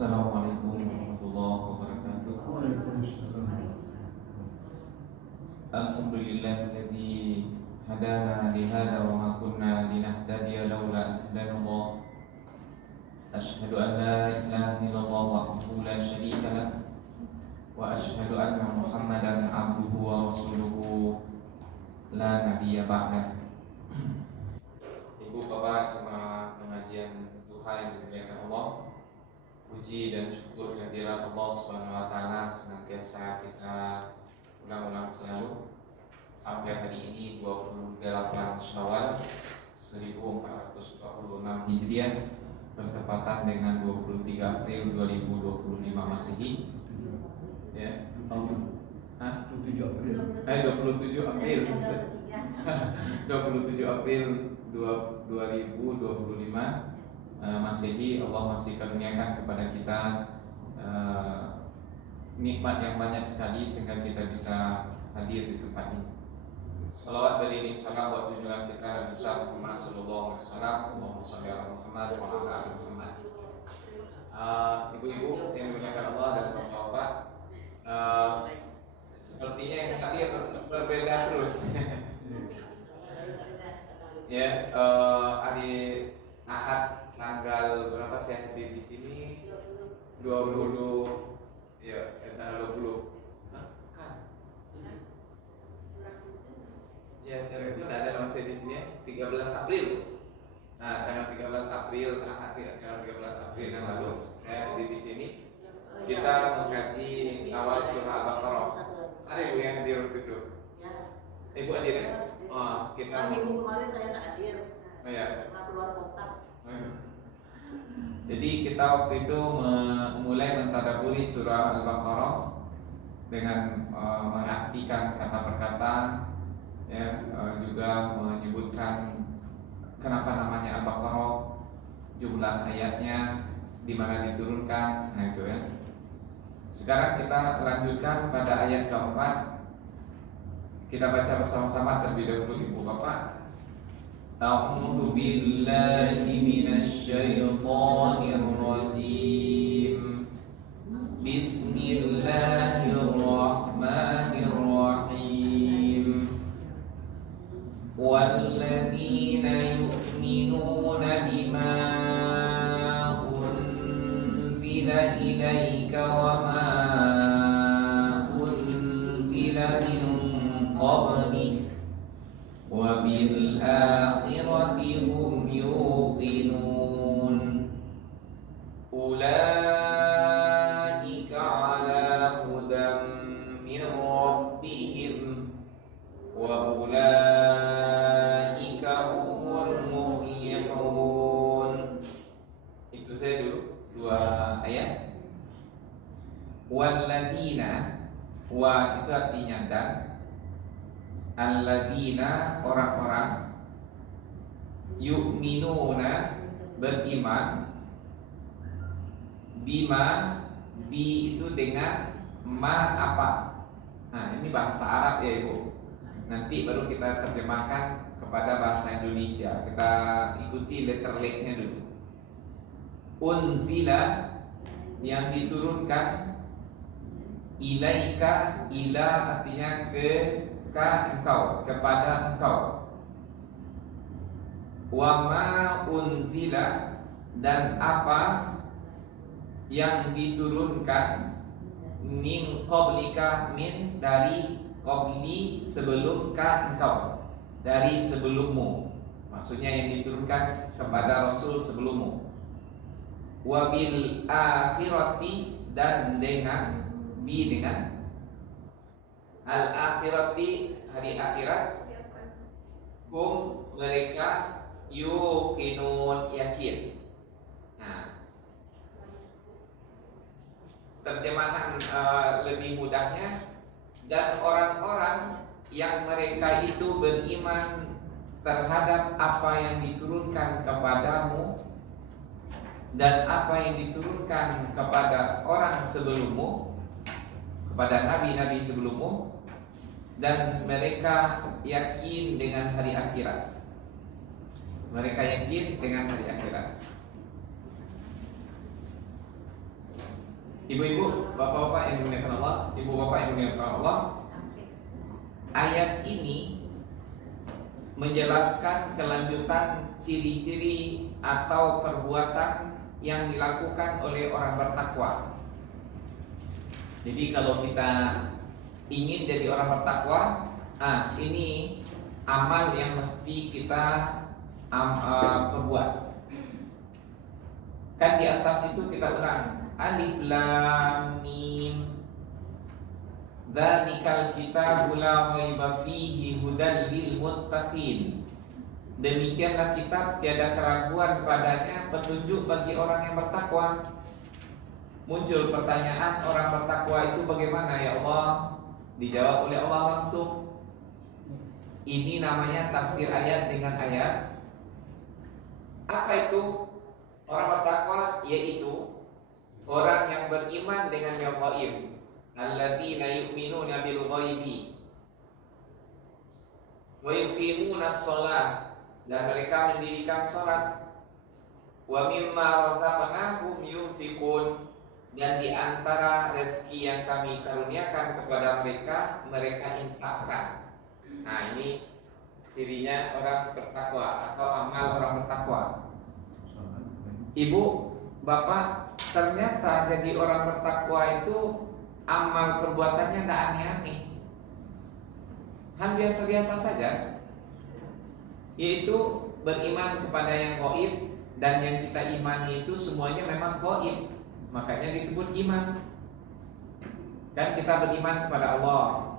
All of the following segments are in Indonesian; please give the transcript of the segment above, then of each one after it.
Assalamualaikum warahmatullahi wabarakatuh. Waalaikumsalam. Alhamdulillahilladzi hadana li hadza wa ma kunna linahtadiya laula an hadana Allah. Asyhadu an la ilaha illallah wahdahu la syarika lah wa asyhadu anna Muhammadan abduhu wa rasuluhu la nabiyya ba'dah. Ibu bapak jemaah pengajian duha yang dimuliakan Allah, puji dan syukur kehadirat Allah Subhanahu wa taala senantiasa kita ulang-ulang selalu sampai hari ini 28 Syawal 1446 Hijriah bertepatan dengan 23 April 2025 Masehi. Ya, 27 April. 27 April 27 April 2025 Masehi. Allah masih karuniakan kepada kita nikmat yang banyak sekali sehingga kita bisa hadir di tempat ini. Salawat beriring salam buat junjungan kita Nabi besar Muhammad sallallahu alaihi wasallam. Allahumma shalli ala Muhammad wa ala ali Muhammad. Ibu-ibu yang dimuliakan Allah dan bapak-bapak, sepertinya yang tadi berbeda terus. Ya, hari Ahad tanggal berapa saya hadir di sini? 20 ya, tanggal 20. Kan. Ya, itu ada nama saya di sini ya, 13 April. Nah, tanggal 13 April, Ahad tanggal 13 April yang lalu saya hadir di sini. Kita mengkaji awal surah Al-Baqarah. Ada ibu yang hadir waktu itu? Ibu hadir ya? Oh, kita minggu kemarin saya tak hadir. Oh, ya. Karena keluar kota. Jadi kita waktu itu mulai mentadaburi surah Al-Baqarah dengan mengartikan kata per kata, ya, juga menyebutkan kenapa namanya Al-Baqarah, jumlah ayatnya, di mana diturunkan, nah itu ya. Sekarang kita lanjutkan pada ayat keempat. Kita baca bersama-sama terlebih dahulu ibu bapak. A'udzu billahi minasy syaithanir rajim. Bismillahirrahmanirrahim. Walladzina yu'minuna bima unzila ilaika wa ma unzila min qablik wa bil akhirati hum yuqinun ulaika ala hudam min rabbihim wa ulaika humul muflihun. Itu saya dulu dua ayat. Walladzina, wa itu artinya dan, alladzina orang-orang, yu'minuna beriman, bima, bi itu dengan ma apa. Nah ini bahasa Arab ya ibu. Nanti baru kita terjemahkan kepada bahasa Indonesia. Kita ikuti letter leg-nya dulu. Unzila yang diturunkan, ilaika, ila artinya ke engkau, kepada engkau. Wa ma unzila dan apa yang diturunkan, min qablika, min dari qabli sebelum ka engkau, dari sebelummu. Maksudnya yang diturunkan kepada Rasul sebelummu. Wa bil akhirati dan dengan bi dengan al-akhirati hari akhirat, hum mereka yuqinun yakin. Nah, terjemahan lebih mudahnya, dan orang-orang yang mereka itu beriman terhadap apa yang diturunkan kepadamu dan apa yang diturunkan kepada orang sebelummu, kepada nabi-nabi sebelummu, dan mereka yakin dengan hari akhirat. Mereka yakin dengan hari akhirat. Ibu-ibu, bapak-bapak yang dimuliakan Allah, ibu bapak yang dimuliakan Allah, ayat ini menjelaskan kelanjutan ciri-ciri atau perbuatan yang dilakukan oleh orang bertakwa. Jadi kalau kita ingin jadi orang bertakwa, ini amal yang mesti kita perbuat. Kan di atas itu kita ulang Alif Lam Mim Dzalikal kitabul la raiba fihi hudan lil muttaqin. Demikianlah kitab tiada keraguan padanya, petunjuk bagi orang yang bertakwa. Muncul pertanyaan, orang bertakwa itu bagaimana ya Allah? Dijawab oleh Allah langsung. Ini namanya tafsir ayat dengan ayat. Apa itu orang bertakwa? Yaitu orang yang beriman dengan yang gaib. Alladzina yu'minuna bil ghaibi wa yuqimuna shalah, dan mereka mendirikan salat. Wa mimma razaqnahum yunfiqun, dan di antara rezeki yang kami karuniakan kepada mereka, mereka infakkan. Nah, ini cirinya orang bertakwa atau amal orang bertakwa. Ibu, bapak, ternyata jadi orang bertakwa itu amal perbuatannya tidak aneh-aneh, hal biasa-biasa saja, yaitu beriman kepada yang gaib, dan yang kita imani itu semuanya memang gaib, makanya disebut iman. Kan kita beriman kepada Allah.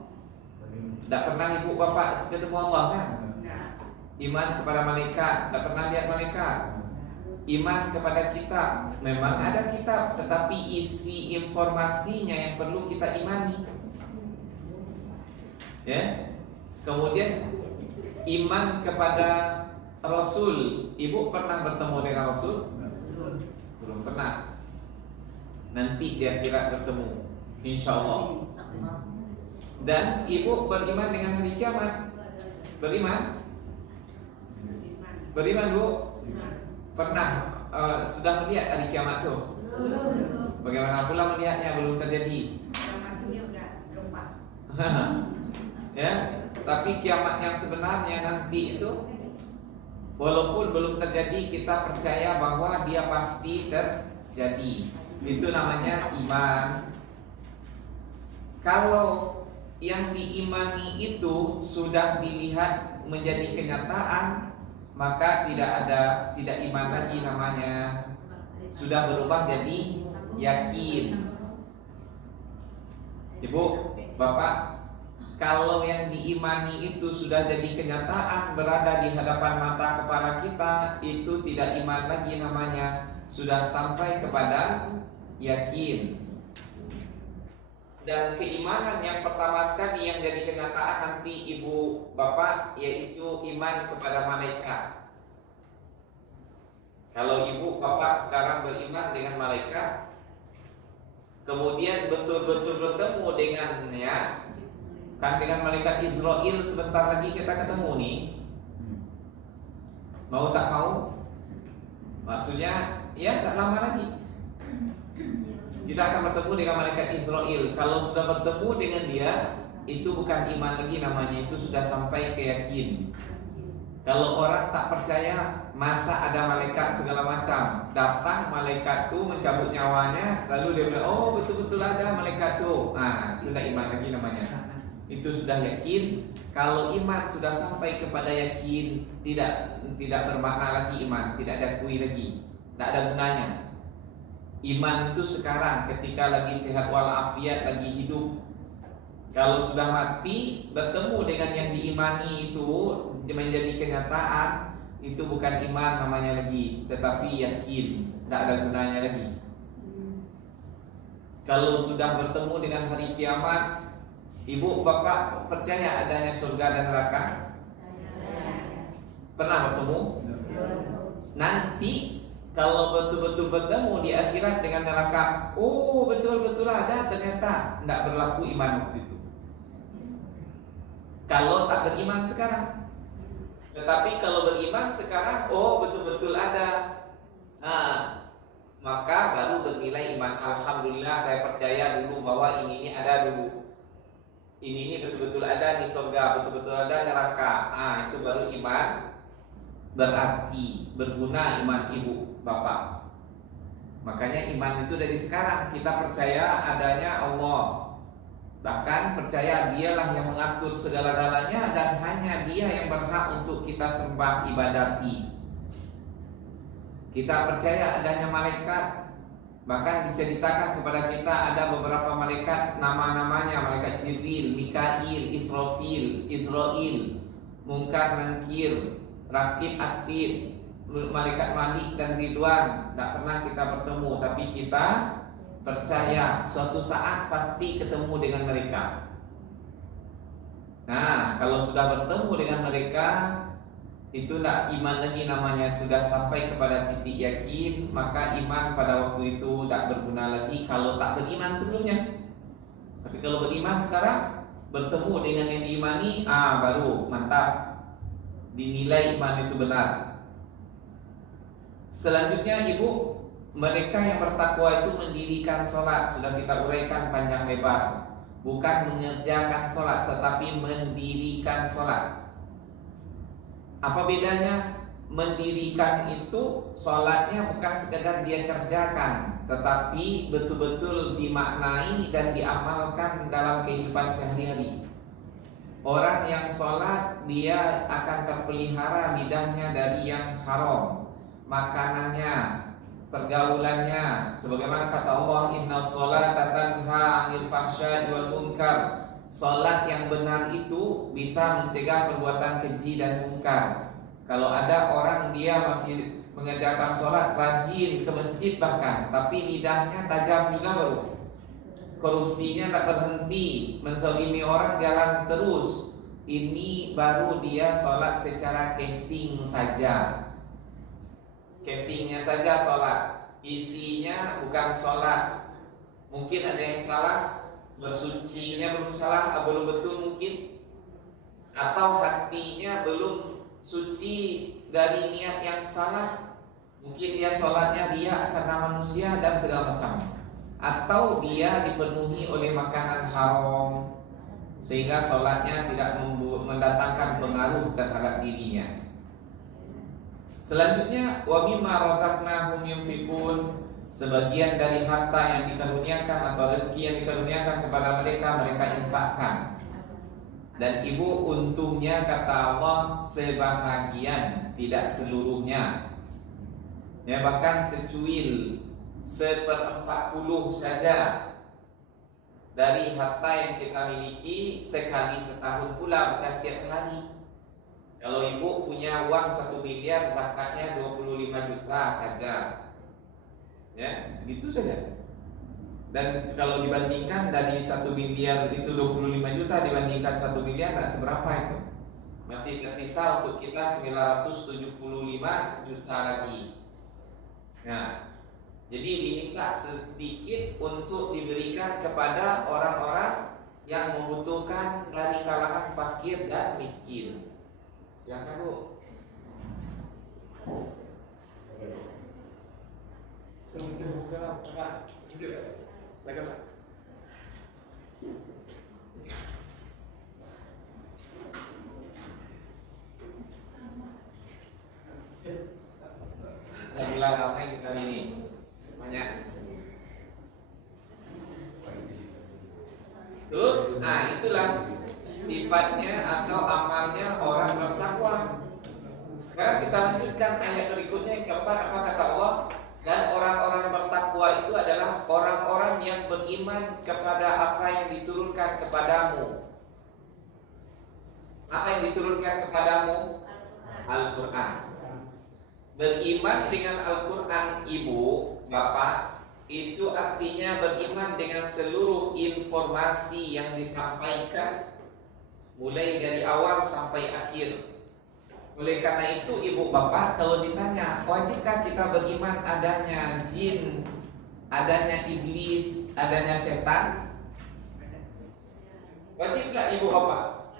Tidak pernah ibu bapak ketemu Allah kan? Iman kepada malaikat, tidak pernah lihat malaikat. Iman kepada kitab, memang ada kitab, tetapi isi informasinya yang perlu kita imani. Ya. Kemudian iman kepada Rasul. Ibu pernah bertemu dengan Rasul? Belum pernah. Nanti di akhirat bertemu, insya Allah. Dan ibu beriman dengan hari kiamat. Beriman? Beriman bu? Pernah sudah melihat hari kiamat itu? Bagaimana pula melihatnya? Belum terjadi. Ya, tapi kiamat yang sebenarnya nanti itu, walaupun belum terjadi, kita percaya bahwa dia pasti terjadi. Itu namanya iman. Kalau yang diimani itu sudah dilihat menjadi kenyataan, maka tidak iman lagi namanya, sudah berubah jadi yakin. Ibu, bapak, kalau yang diimani itu sudah jadi kenyataan, berada di hadapan mata kepala kita, itu tidak iman lagi namanya, sudah sampai kepada yakin. Dan keimanan yang pertama sekali yang jadi kenyataan nanti ibu bapak, yaitu iman kepada malaikat. Kalau ibu bapak sekarang beriman dengan malaikat, kemudian betul-betul bertemu dengannya, kan dengan malaikat Israel sebentar lagi kita ketemu nih. Mau tak mau? Maksudnya ya tak lama lagi kita akan bertemu dengan malaikat Israel. Kalau sudah bertemu dengan dia, itu bukan iman lagi namanya, itu sudah sampai ke yakin. Kalau orang tak percaya, masa ada malaikat segala macam, datang malaikat tu mencabut nyawanya, lalu dia bilang, oh betul-betul ada malaikat tu. Nah, itu dah iman lagi namanya. Itu sudah yakin. Kalau iman sudah sampai kepada yakin, tidak bermakna lagi iman, tidak ada kui lagi, tidak ada gunanya. Iman itu sekarang ketika lagi sehat walafiat, lagi hidup. Kalau sudah mati, bertemu dengan yang diimani itu menjadi kenyataan, itu bukan iman namanya lagi, tetapi yakin, tidak ada gunanya lagi. Kalau sudah bertemu dengan hari kiamat, ibu bapak percaya adanya surga dan neraka? Pernah bertemu? Nanti kalau betul-betul bertemu di akhirat dengan neraka, oh betul-betul ada, ternyata tidak berlaku iman waktu itu. Kalau tak beriman sekarang. Tetapi kalau beriman sekarang, oh betul-betul ada. Nah, maka baru bernilai iman. Alhamdulillah saya bahwa ini ada dulu. Ini betul-betul ada di surga, betul-betul ada neraka. Itu baru iman berarti, berguna iman ibu bapak. Makanya iman itu dari sekarang kita percaya adanya Allah. Bahkan percaya dialah yang mengatur segala-galanya dan hanya dia yang berhak untuk kita sembah ibadati. Kita percaya adanya malaikat. Bahkan diceritakan kepada kita ada beberapa malaikat, nama-namanya malaikat Jibril, Mikail, Israfil, Israil, Munkar, Nankir, Rakib, Atid, malaikat Malik dan Ridwan. Tidak pernah kita bertemu, tapi kita percaya suatu saat pasti ketemu dengan mereka. Nah, kalau sudah bertemu dengan mereka, itu tidak iman lagi namanya, sudah sampai kepada titik yakin. Maka iman pada waktu itu tidak berguna lagi kalau tak beriman sebelumnya. Tapi kalau beriman sekarang, bertemu dengan yang diimani, baru mantap, dinilai iman itu benar. Selanjutnya ibu, mereka yang bertakwa itu mendirikan sholat. Sudah kita uraikan panjang lebar. Bukan mengerjakan sholat, tetapi mendirikan sholat. Apa bedanya? Mendirikan itu sholatnya bukan sekedar dia kerjakan, tetapi betul-betul dimaknai dan diamalkan dalam kehidupan sehari-hari. Orang yang sholat, dia akan terpelihara lidahnya dari yang haram, makanannya, pergaulannya. Sebagaimana kata Allah, inna sholata tanha 'anil fahsya'i wal munkar. Salat yang benar itu bisa mencegah perbuatan keji dan munkar. Kalau ada orang dia masih mengerjakan salat, rajin ke masjid bahkan, tapi lidahnya tajam juga baru, korupsinya tak berhenti, menzalimi orang jalan terus, ini baru dia salat secara casing saja. Casingnya saja salat, isinya bukan salat. Mungkin ada yang salah, bersucinya belum salah, belum betul mungkin, atau hatinya belum suci dari niat yang salah. Mungkin dia sholatnya dia karena manusia dan segala macam, atau dia dipenuhi oleh makanan haram sehingga sholatnya tidak mendatangkan pengaruh terhadap dirinya. Selanjutnya, wa mimma razaqnahum yunfiqun. Sebagian dari harta yang dikaruniakan atau rezeki yang dikaruniakan kepada mereka, mereka infakkan. Dan ibu, untungnya kata Allah, sebahagian, tidak seluruhnya. Ya, bahkan secuil, 1/40 saja dari harta yang kita miliki sekali setahun pula, bukan tiap hari. Kalau ibu punya uang 1 miliar, zakatnya 25 juta saja. Ya, segitu saja. Dan kalau dibandingkan dari 1 miliar itu 25 juta dibandingkan 1 miliar, tak seberapa itu. Masih tersisa untuk kita 975 juta lagi. Nah, jadi diminta sedikit untuk diberikan kepada orang-orang yang membutuhkan dari kalangan fakir dan miskin. Silakan Bu. Alhamdulillah ramai kita ini banyak. Terus, itulah sifatnya atau amalnya orang bertakwa. Sekarang kita lanjutkan ayat berikutnya yang keempat. Apa kata Allah? Dan orang-orang bertakwa itu adalah orang-orang yang beriman kepada apa yang diturunkan kepadamu. Apa yang diturunkan kepadamu? Al-Quran. Beriman dengan Al-Quran, ibu, bapak, itu artinya beriman dengan seluruh informasi yang disampaikan, mulai dari awal sampai akhir. Oleh karena itu ibu bapak, kalau ditanya wajibkah kita beriman adanya jin, adanya iblis, adanya setan? Wajib gak ibu bapak?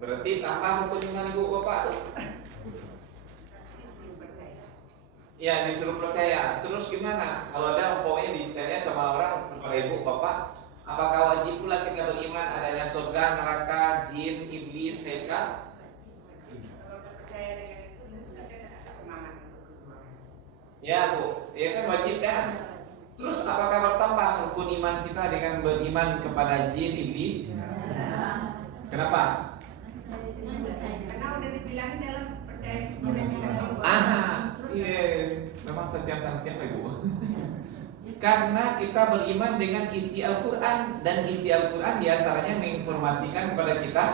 Berarti tambah rukun iman ibu bapak tuh. Ya, disuruh percaya. Terus gimana? Kalau ada umpamanya ditanya sama orang kepada ibu bapak, Apakah wajib pula kita beriman adanya surga, neraka, jin, iblis, setan? Ya Bu, ya kan wajib kan? Terus apakah bertambah rukun iman kita dengan beriman kepada jin, iblis? Kenapa? Karena udah dibilangin dalam percaya kepada kita. Iya, memang santiang-santiang Ibu. Karena kita beriman dengan isi Al-Quran, dan isi Al-Quran diantaranya menginformasikan kepada kita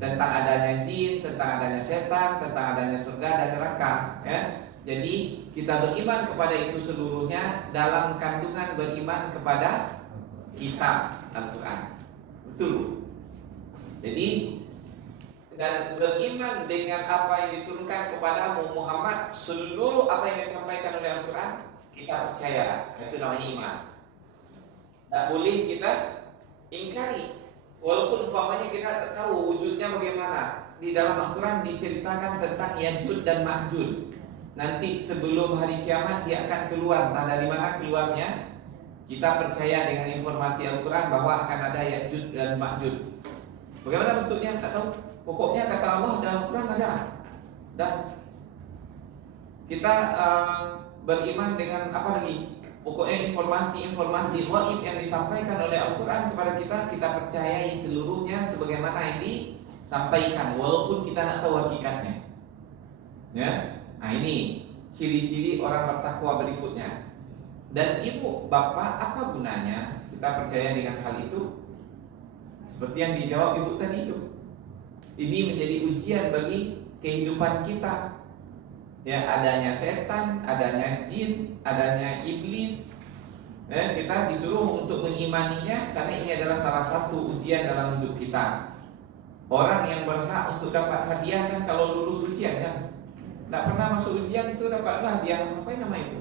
tentang adanya jin, tentang adanya setan, tentang adanya surga dan neraka. Ya. Jadi kita beriman kepada itu seluruhnya dalam kandungan beriman kepada kitab Al-Quran. Betul Bu? Jadi dan beriman dengan apa yang diturunkan kepada Muhammad, seluruh apa yang disampaikan oleh Al-Quran kita percaya, itu namanya iman. Tak boleh kita ingkari, walaupun umpamanya kita tak tahu wujudnya bagaimana. Di dalam Al-Quran diceritakan tentang Ya'juj dan Ma'juj. Nanti sebelum hari kiamat dia akan keluar. Entah dari mana keluarnya. Kita percaya dengan informasi Al-Quran bahwa akan ada Ya'juj dan Ma'juj. Bagaimana bentuknya? Tak tahu. Pokoknya kata Allah dalam Al-Quran ada. Dan kita beriman dengan apa lagi? Pokoknya informasi-informasi ghaib yang disampaikan oleh Al-Quran kepada kita percayai seluruhnya sebagaimana yang disampaikan, walaupun kita nak tahu hakikatnya. Ya, nah ini ciri-ciri orang bertakwa berikutnya. Dan ibu, bapak, apa gunanya kita percaya dengan hal itu? Seperti yang dijawab ibu tadi itu. Ini menjadi ujian bagi kehidupan kita. Ya, adanya setan, adanya jin, adanya iblis. Ya, kita disuruh untuk mengimaninya karena ini adalah salah satu ujian dalam hidup kita. Orang yang berhak untuk dapat hadiah kan kalau lulus ujian kan. Tidak pernah masuk ujian itu dapat hadiah. Apa yang nama itu?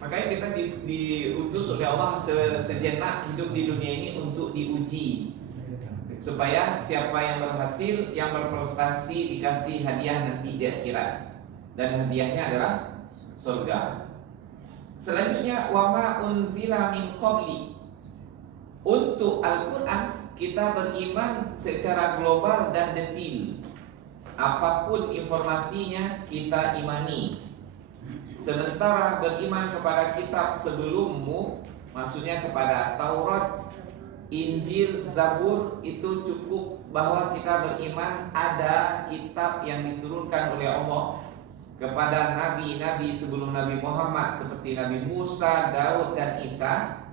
Makanya kita diutus oleh Allah sejenak hidup di dunia ini untuk diuji. Supaya siapa yang berhasil, yang berprestasi dikasih hadiah nanti di akhirat. Dan hadiahnya adalah surga. Selanjutnya wama unzila min qabli. Untuk Al-Quran kita beriman secara global dan detail. Apapun informasinya kita imani. Sementara beriman kepada kitab sebelummu, maksudnya kepada Taurat, Injil, Zabur, itu cukup bahwa kita beriman ada kitab yang diturunkan oleh Allah kepada nabi-nabi sebelum Nabi Muhammad seperti Nabi Musa, Daud, dan Isa.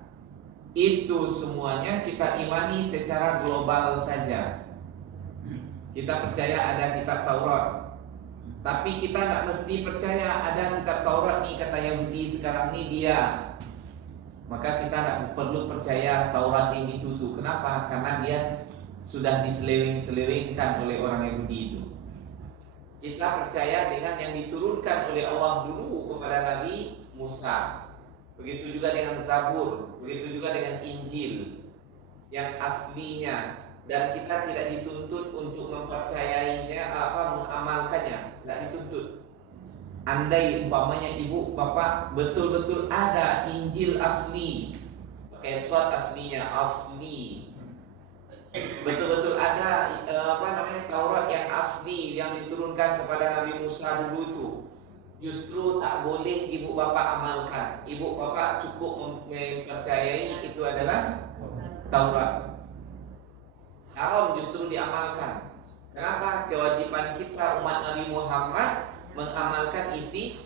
Itu semuanya kita imani secara global saja. Kita percaya ada kitab Taurat, tapi kita tak mesti percaya ada kitab Taurat nih kata Yahudi sekarang nih dia. Maka kita tak perlu percaya Taurat ini ditutup. Kenapa? Karena dia sudah diseleweng-selewengkan oleh orang Yahudi itu. Kita percaya dengan yang diturunkan oleh Allah dulu kepada Nabi Musa. Begitu juga dengan Zabur, begitu juga dengan Injil yang aslinya. Dan kita tidak dituntut untuk mempercayainya, mengamalkannya. Tidak dituntut. Andai umpamanya ibu, bapak betul-betul ada Injil asli, pakai surat aslinya, asli. Betul-betul ada Taurat yang asli yang diturunkan kepada Nabi Musa dulu itu. Justru tak boleh ibu bapak amalkan. Ibu bapak cukup mempercayai itu adalah Taurat. Haram justru diamalkan. Kenapa? Kewajiban kita umat Nabi Muhammad mengamalkan isi,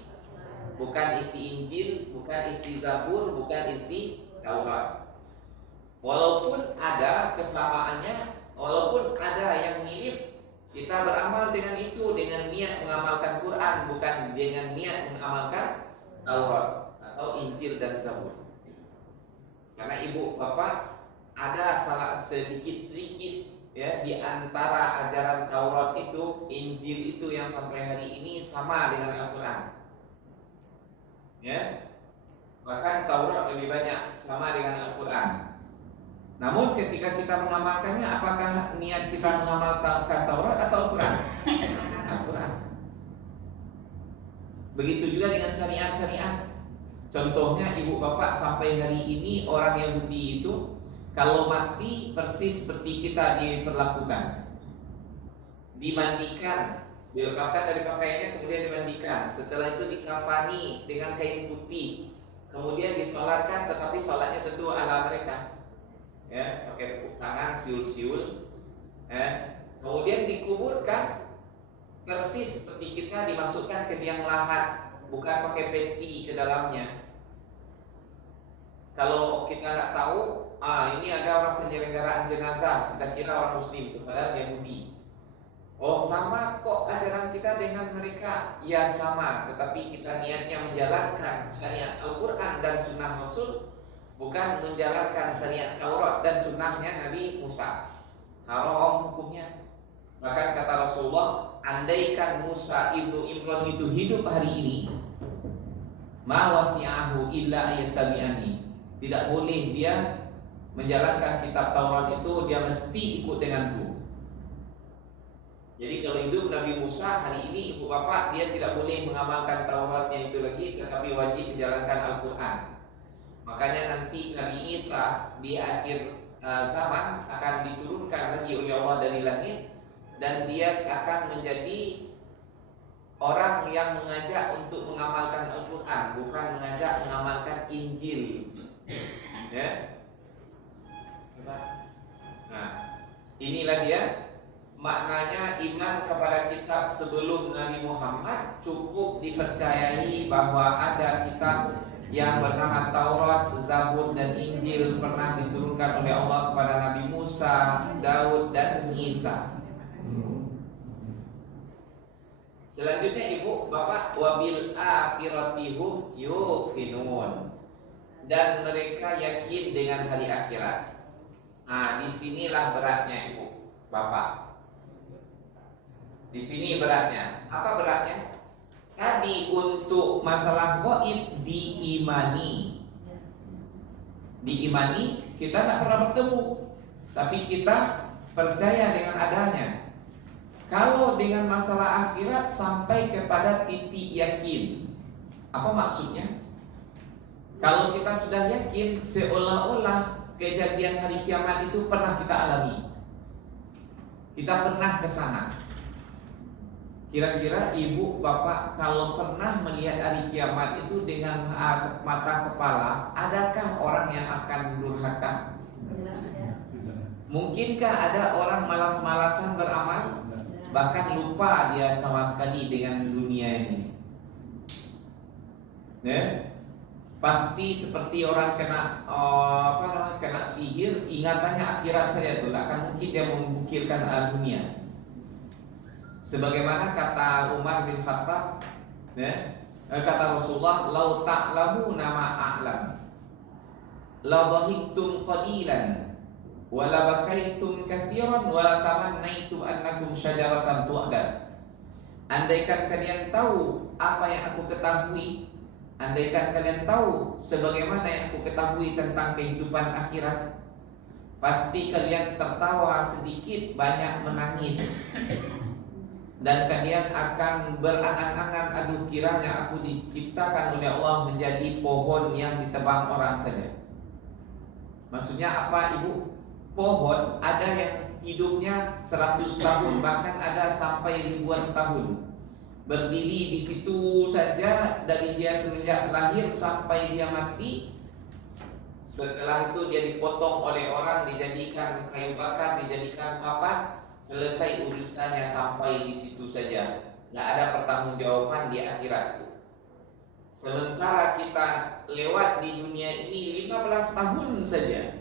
bukan isi Injil, bukan isi Zabur, bukan isi Taurat. Walaupun ada kesamaannya, walaupun ada yang mirip, kita beramal dengan itu, dengan niat mengamalkan Quran, bukan dengan niat mengamalkan Taurat atau Injil dan Zabur. Karena ibu bapak ada salah sedikit-sedikit ya di antara ajaran Taurat itu, Injil itu yang sampai hari ini sama dengan Al-Quran. Ya, bahkan Taurat lebih banyak sama dengan Al-Quran. Namun ketika kita mengamalkannya, apakah niat kita mengamalkan Taurat atau Al-Quran? Al-Quran. Begitu juga dengan syariat-syariat. Contohnya ibu bapak sampai hari ini orang Yahudi itu Kalau mati persis seperti kita diperlakukan. Dimandikan, dilepaskan dari pakaiannya, kemudian dimandikan. Setelah itu dikafani dengan kain putih, kemudian disolatkan, tetapi solatnya tentu ala mereka, ya, pakai tepuk tangan, siul-siul, ya. Kemudian dikuburkan persis seperti kita dimasukkan ke liang lahat, bukan pakai peti ke dalamnya. Kalau kita nggak tahu, ini ada orang penyelenggaraan jenazah, kita kira orang Muslim itu, padahal Yahudi. Oh sama kok ajaran kita dengan mereka? Ya sama, tetapi kita niatnya menjalankan syariat Al-Quran dan Sunnah Rasul, bukan menjalankan syariat Taurat dan Sunnahnya Nabi Musa. Haram hukumnya. Bahkan kata Rasulullah, andaikan Musa ibnu Imran itu hidup hari ini, ma wasi'ahu illa ayattabi'ani. Tidak boleh dia menjalankan kitab Taurat itu, dia mesti ikut denganku. Jadi kalau hidup Nabi Musa hari ini, ibu bapak, dia tidak boleh mengamalkan Tauratnya itu lagi, tetapi wajib menjalankan Al-Quran. Makanya nanti Nabi Isa di akhir zaman akan diturunkan lagi oleh Allah dari langit, dan dia akan menjadi orang yang mengajak untuk mengamalkan Al-Quran, bukan mengajak mengamalkan Injil. Ya. Nah, inilah dia maknanya iman kepada kitab sebelum Nabi Muhammad. Cukup dipercayai bahwa ada kitab yang bernama Taurat, Zabur, dan Injil pernah diturunkan oleh Allah kepada Nabi Musa, Daud, dan Isa. Selanjutnya ibu bapak, wabil akhiratihum yuqinun, dan mereka yakin dengan hari akhirat. Nah, disinilah beratnya ibu bapak. Di sini beratnya. Apa beratnya? Tadi untuk masalah gaib diimani. Diimani, kita tidak pernah bertemu, tapi kita percaya dengan adanya. Kalau dengan masalah akhirat sampai kepada titik yakin. Apa maksudnya? Kalau kita sudah yakin, seolah-olah kejadian hari kiamat itu pernah kita alami. Kita pernah ke sana. Kira-kira ibu bapak kalau pernah melihat hari kiamat itu dengan mata kepala, adakah orang yang akan durhaka? Mungkinkah ada orang malas-malasan beramal, bahkan lupa dia sama sekali dengan dunia ini? Ya? Pasti seperti orang kena kena sihir, ingatannya akhirat saja tuh, tak akan mungkin dia memikirkan dunia. Sebagaimana kata Umar bin Khattab, ya, kata Rasulullah, "Lau ta'lamuna ma a'lam, la dhahiktum qalilan, wa la bakaitum katsiran, wa la tamannaitum annakum syajaratan tu'dad." Andaikan kalian tahu apa yang aku ketahui, andaikan kalian tahu sebagaimana yang aku ketahui tentang kehidupan akhirat, pasti kalian tertawa sedikit, banyak menangis. Dan kalian akan berangan-angan, aduh kiranya aku diciptakan oleh Allah menjadi pohon yang ditebang orang saja. Maksudnya apa ibu? Pohon ada yang hidupnya 100 tahun, bahkan ada sampai ribuan tahun. Berdiri di situ saja dari dia semenjak lahir sampai dia mati. Setelah itu dia dipotong oleh orang, dijadikan kayu bakar, dijadikan papan. Selesai urusannya sampai di situ saja. Nggak ada pertanggungjawaban di akhirat. Sementara kita lewat di dunia ini 15 tahun saja,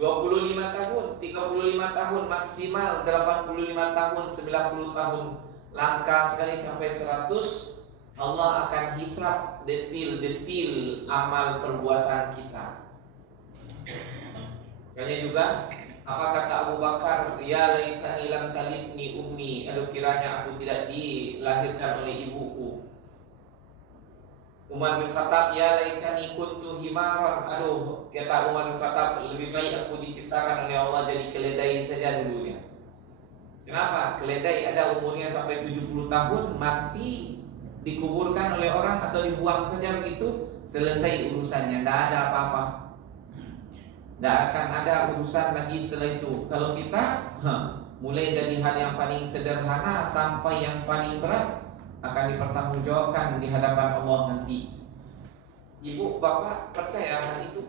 25 tahun, 35 tahun maksimal, 85 tahun, 90 tahun, langkah sekali sampai 100. Allah akan hisab detil-detil amal perbuatan kita. Kalian juga, apa kata Abu Bakar? Ya laitani lam talidni ummi, aduh kiranya aku tidak dilahirkan oleh ibuku. Umar bin Khattab, ya laitani kuntu himaran, aduh kata Umar bin Khattab, lebih baik aku diciptakan oleh Allah jadi keledai saja dulunya. Kenapa? Keledai ada umurnya sampai 70 tahun, mati, dikuburkan oleh orang atau dibuang saja begitu, selesai urusannya, tidak ada apa-apa. Tidak akan ada urusan lagi setelah itu. Kalau kita mulai dari hal yang paling sederhana sampai yang paling berat akan dipertanggungjawabkan di hadapan Allah nanti. Ibu, bapak percaya hal itu?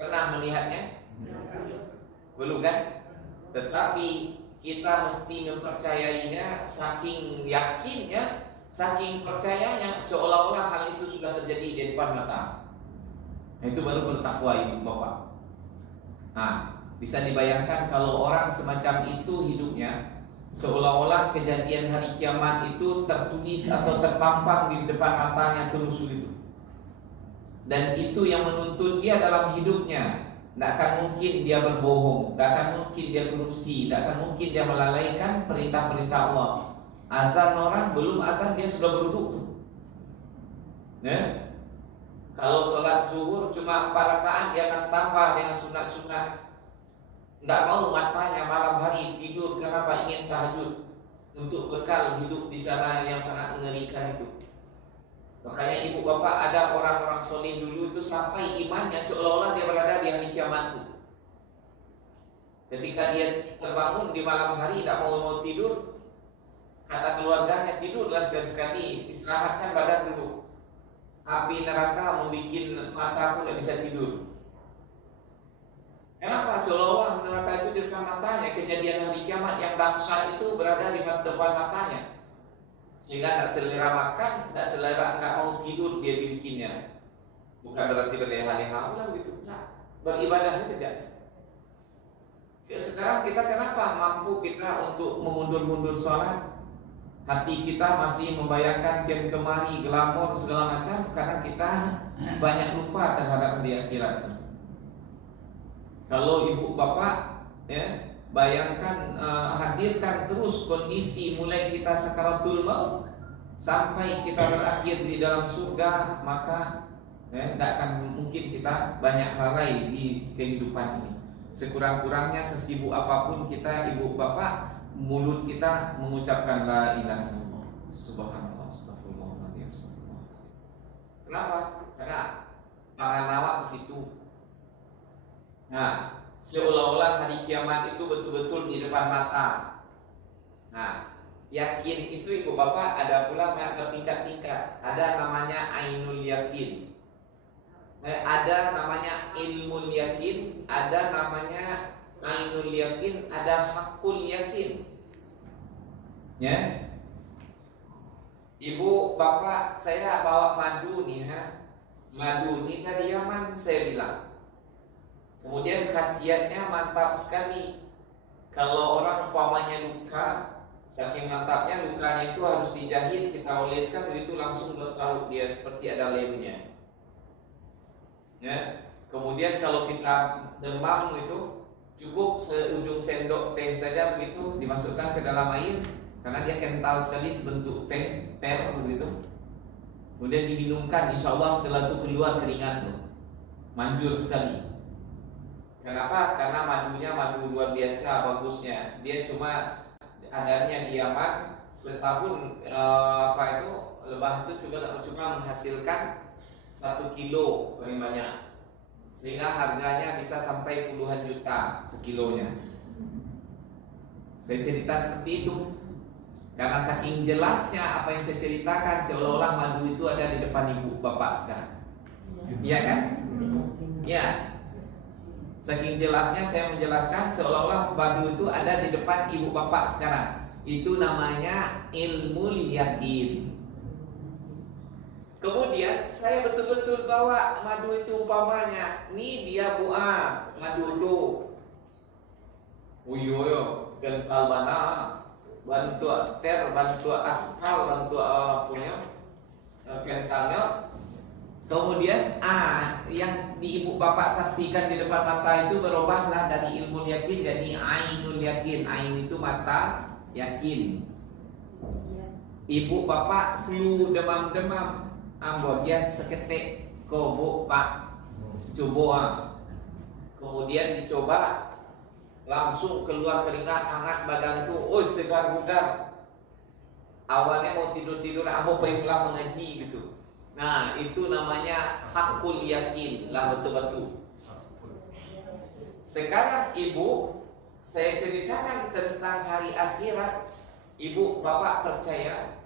Pernah melihatnya? Belum kan? Tetapi kita mesti mempercayainya saking yakinnya, saking percayanya, seolah-olah hal itu sudah terjadi di depan mata. Itu baru bertakwa ibu bapak. Nah, bisa dibayangkan kalau orang semacam itu hidupnya, seolah-olah kejadian hari kiamat itu tertulis atau terpampang di depan matanya terus itu. Dan itu yang menuntun dia dalam hidupnya. Tidak akan mungkin dia berbohong, tidak akan mungkin dia korupsi, tidak akan mungkin dia melalaikan perintah-perintah Allah. Azan orang belum azan dia sudah berwudu tuh. Kalau sholat zuhur cuma 4 rakaat dia akan tambah dengan sunat-sunat. Tidak mau matanya malam hari tidur, kenapa ingin tahajud untuk bekal hidup di sana yang sangat mengerikan itu. Makanya ibu bapak, ada orang-orang soleh dulu itu sampai imannya seolah-olah dia berada di hari kiamat itu. Ketika dia terbangun di malam hari tidak mau tidur, kata keluarganya, tidurlah sekali-sekali, istirahatkan badan dulu. Api neraka membuat mata pun tidak bisa tidur. Kenapa? Seolah-olah neraka itu di depan matanya. Kejadian hari kiamat yang dahsyat itu berada di depan matanya, sehingga tak selera makan, tak selera, nggak mau tidur dia dibikinnya. Bukan berarti berleha-leha lah gitu. Nah, beribadahnya tidak. Sekarang kita kenapa mampu kita untuk mengundur-mundur sholat? Hati kita masih membayangkan kian kemari, glamor segala macam, karena kita banyak lupa terhadap hari akhirat. Kalau ibu bapak bayangkan, hadirkan terus kondisi mulai kita sakaratul maut sampai kita berakhir di dalam surga, maka tidak akan mungkin kita banyak lalai di kehidupan ini. Sekurang-kurangnya sesibuk apapun kita, ibu bapak, mulut kita mengucapkan la ilaha illallah, subhanallah, astagfirullahaladzim. Kenapa? Karena tangan awak ke situ. Nah, seolah-olah hari kiamat itu betul-betul di depan mata. Nah, yakin itu ibu bapak ada pula bertingkat-tingkat. Ada namanya ainul yakin, ada namanya ilmul yakin, ada namanya ainul yakin, ada hakul yakin. Ya, ibu bapak, saya bawa madu nih, madu ini dari Yaman saya bilang. Kemudian khasiatnya mantap sekali. Kalau orang umpamanya luka, saking mantapnya lukanya itu harus dijahit, kita oleskan begitu langsung bertaut dia seperti ada lemnya. Ya. Kemudian kalau kita demam itu cukup seujung sendok teh saja begitu dimasukkan ke dalam air, karena dia kental sekali sebentuk teh begitu. Kemudian diminumkan, insya Allah setelah itu keluar keringat tuh, manjur sekali. Kenapa? Karena madunya madu luar biasa bagusnya. Dia cuma adarnya di Yaman setahun, lebah itu cuma menghasilkan 1 kilo paling banyak, sehingga harganya bisa sampai puluhan juta sekilonya. Saya cerita seperti itu karena saking jelasnya apa yang saya ceritakan, seolah-olah madu itu ada di depan ibu bapak sekarang. Iya kan? Ya. Saking jelasnya saya menjelaskan seolah-olah madu itu ada di depan ibu bapak sekarang. Itu namanya ilmu yakin. Kemudian saya betul-betul bawa madu itu umpamanya, nih dia buah madu itu. Uyoyo, kental mana? Bantu bantu aspal, bantu punya kentalnya. Kemudian yang di ibu bapak saksikan di depan mata itu berubahlah dari ilmu yakin jadi ainul yakin. Ain itu mata, yakin. Ibu bapak flu, demam-demam, ambo dia seketik kobo pak coba. Kemudian dicoba langsung keluar keringat, hangat badan tuh, segar bugar. Awalnya mau tidur-tidur, ambo pengen pulang mengaji gitu. Nah, itu namanya hakul yakin lah betul-betul. Sekarang ibu, saya ceritakan tentang hari akhirat. Ibu bapak percaya,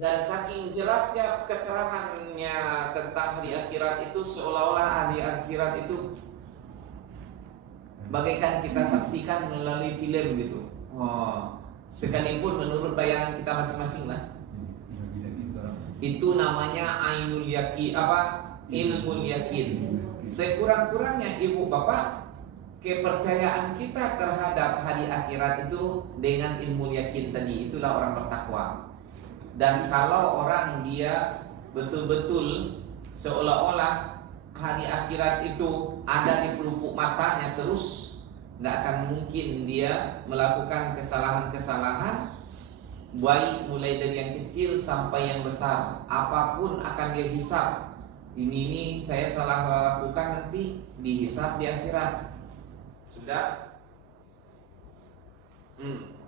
dan saking jelasnya keterangannya tentang hari akhirat itu, seolah-olah hari akhirat itu bagaikan kita saksikan melalui film gitu. Sekalipun menurut bayangan kita masing-masing lah. Itu namanya ainul yakin, ilmu yakin. Sekurang-kurangnya ibu bapak, kepercayaan kita terhadap hari akhirat itu dengan ilmu yakin tadi, itulah orang bertakwa. Dan kalau orang dia betul-betul seolah-olah hari akhirat itu ada di pelupuk matanya terus, nggak akan mungkin dia melakukan kesalahan-kesalahan, baik mulai dari yang kecil sampai yang besar. Apapun akan dia hisab. Ini saya salah lakukan, nanti dihisab di akhirat. Sudah?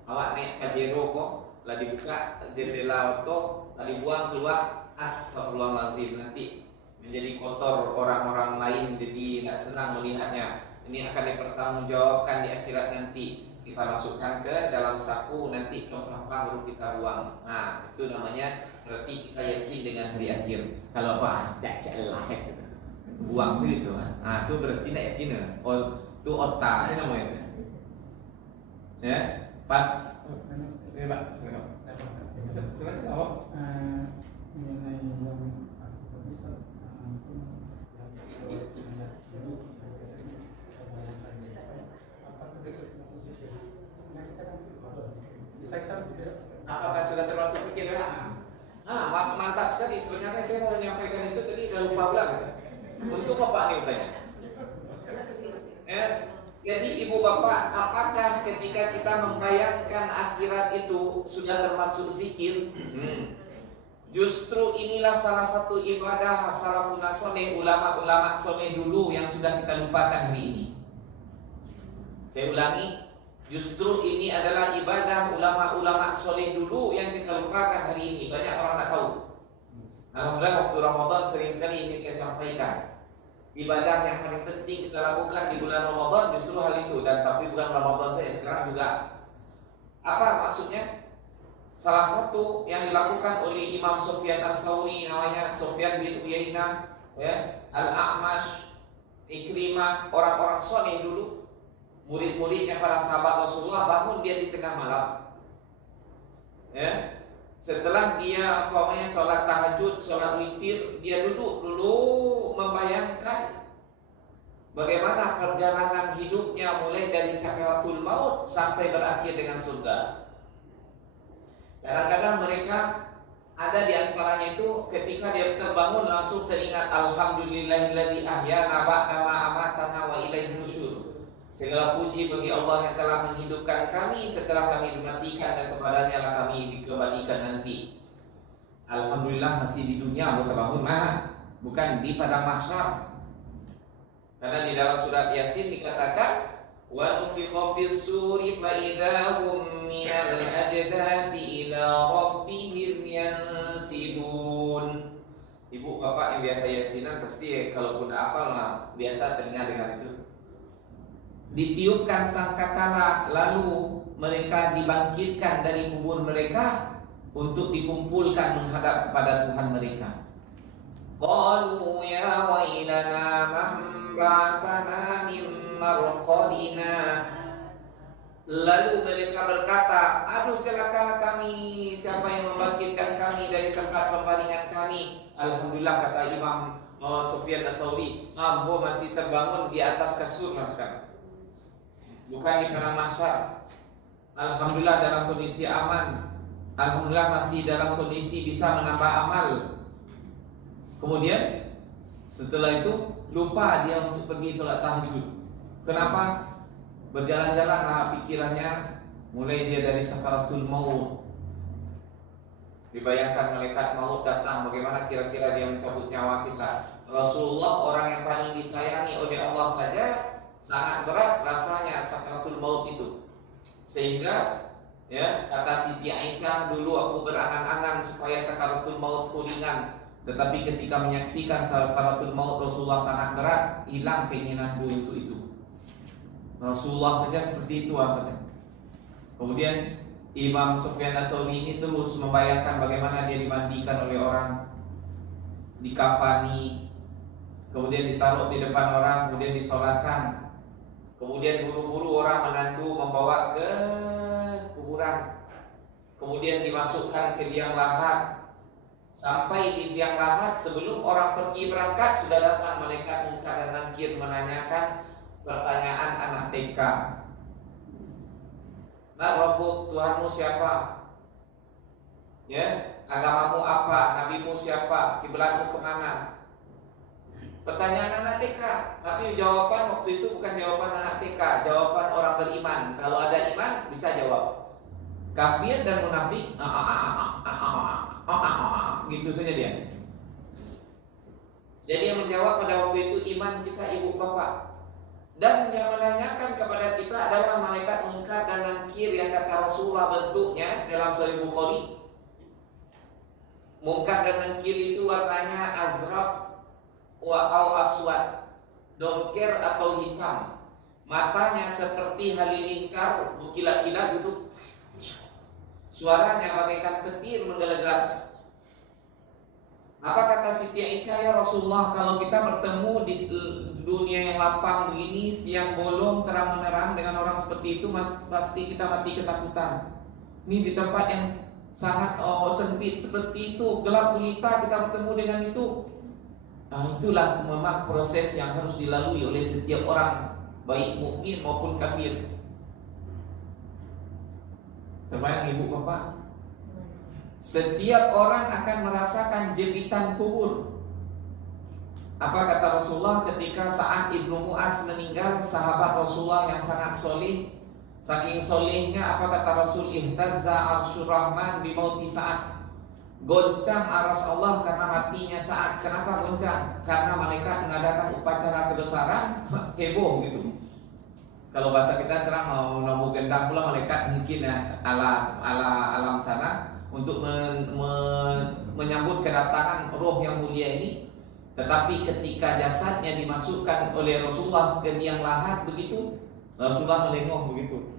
Awak nih Pajero kok lah dibuka jendela auto, lah dibuang keluar, astagfirullahaladzim, nanti menjadi kotor orang-orang lain, jadi nggak senang melihatnya. Ini akan dipertanggungjawabkan di akhirat nanti. Kita masukkan ke dalam saku, nanti kalau sampah baru kita buang. Nah, itu namanya berarti kita yakin dengan hari akhir. Kalau tidak celah gitu, buang segitu. Nah, itu berarti tidak yakin. Itu otak, saya namanya itu. Ya, pas. Ini Pak, silakan jawab. Mengenai yang apakah sudah termasuk fikir ya? Mantap sekali. Sebenarnya saya mau menyampaikan itu tadi udah lupa bilang. Untuk Bapak nih bertanya. Jadi ibu bapak, apakah ketika kita membayangkan akhirat itu sudah termasuk zikir? Justru inilah salah satu ibadah salafun saleh, ulama-ulama saleh dulu yang sudah kita lupakan hari ini. Saya ulangi, justru ini adalah ibadah ulama-ulama saleh dulu yang kita lupakan hari ini. Banyak orang tak tahu. Alhamdulillah waktu Ramadan sering sekali ini saya sampaikan. Ibadah yang paling penting kita lakukan di bulan Ramadan justru hal itu. Dan tapi bukan Ramadan saja, sekarang juga. Apa maksudnya? Salah satu yang dilakukan oleh Imam Sufyan As-Tsauri, namanya Sufyan bin Uyainah, ya, Al-A'mash, Ikrimah, orang-orang saleh dulu, murid-muridnya para sahabat Rasulullah, bangun dia di tengah malam. Ya. Setelah dia sholat tahajud, sholat witir, dia duduk dulu membayangkan bagaimana perjalanan hidupnya mulai dari sakaratul maut sampai berakhir dengan surga. Kadang-kadang mereka ada di antaranya itu ketika dia terbangun langsung teringat alhamdulillahilladzi ahyana ba'da ma amatana wa ilaihi nusyur. Segala puji bagi Allah yang telah menghidupkan kami setelah kami dimatikan, dan kepadanya lah kami dikembalikan nanti. Alhamdulillah masih di dunia terbangun, bukan di padang mahsyar. Karena di dalam surat Yasin dikatakan wa nufikha fis suri fa idahum minal ajdasi ila rabbihim yansilun. Ibu bapak yang biasa Yasinan pasti kalaupun hafal biasa teringat dengan itu. Ditiupkan sangkakala, lalu mereka dibangkitkan dari kubur mereka untuk dikumpulkan menghadap kepada Tuhan mereka. Qalu ya wailana man ba'atsana min marqadina. Lalu mereka berkata, aduh celakalah kami, siapa yang membangkitkan kami dari tempat pembaringan kami. Alhamdulillah, kata Imam Sufyan As-Tsauri, masih terbangun di atas kasur sekarang, bukan di padang mahsyar. Alhamdulillah dalam kondisi aman. Alhamdulillah masih dalam kondisi bisa menambah amal. Kemudian setelah itu lupa dia untuk pergi sholat tahajud. Kenapa? Berjalan-jalan pikirannya, mulai dia dari sakaratul maut. Dibayangkan malaikat maut datang, bagaimana kira-kira dia mencabut nyawa kita. Rasulullah, orang yang paling disayangi oleh Allah saja, sangat berat rasanya sakaratul maut itu. Sehingga ya, kata Siti Aisyah, dulu aku berangan-angan supaya sakaratul mautku ringan, tetapi ketika menyaksikan sakaratul maut Rasulullah sangat berat, hilang keinginanku untuk itu. Rasulullah saja seperti itu katanya. Kemudian Imam Sufyan Ats-Tsauri ini terus membayangkan bagaimana dia dimandikan oleh orang, dikafani, kemudian ditaruh di depan orang, kemudian disolatkan, kemudian buru-buru orang menandu membawa ke kuburan, kemudian dimasukkan ke liang lahat. Sampai di liang lahat sebelum orang pergi berangkat sudah datang malaikat Munkar dan Nakir menanyakan pertanyaan anak TK. Nak, Rabbuk, Tuhanmu siapa? Ya, agamamu apa? Nabimu siapa? Kiblatmu kemana? Pertanyaan anak TK. Tapi jawaban waktu itu bukan jawaban anak TK, jawaban orang beriman. Kalau ada iman bisa jawab. Kafir dan munafik gitu saja dia. Jadi yang menjawab pada waktu itu iman kita, ibu bapak. Dan yang menanyakan kepada kita adalah malaikat Munkar dan Nakir yang kata Rasulullah bentuknya dalam Sahih Bukhari. Munkar dan Nakir itu warnanya azraq au aswad, dongker atau hitam. Matanya seperti halilintar berkilat-kilat gitu. Suaranya bagaikan petir menggelegar. Apa kata Siti Aisyah, ya Rasulullah, kalau kita bertemu di dunia yang lapang begini, siang bolong, terang menerang dengan orang seperti itu, pasti kita mati ketakutan. Ini di tempat yang sangat sempit seperti itu, gelap gulita, kita bertemu dengan itu. Nah, itulah memang proses yang harus dilalui oleh setiap orang, baik mukmin maupun kafir. Terbayang ibu bapak? Setiap orang akan merasakan jepitan kubur. Apa kata Rasulullah ketika saat Ibnu Mu'az meninggal, sahabat Rasulullah yang sangat soleh. Saking solehnya, apa kata Rasul? Ihtazza arsyur rahman bimauti Sa'ad. Goncang aras Allah karena matinya Sa'ad. Kenapa goncang? Karena malaikat mengadakan upacara kebesaran, heboh gitu. Kalau bahasa kita sekarang mau nabuh gendang pula malaikat mungkin ya, alam sana untuk menyambut kedatangan roh yang mulia ini. Tetapi ketika jasadnya dimasukkan oleh Rasulullah ke liang lahat begitu, Rasulullah melengong begitu.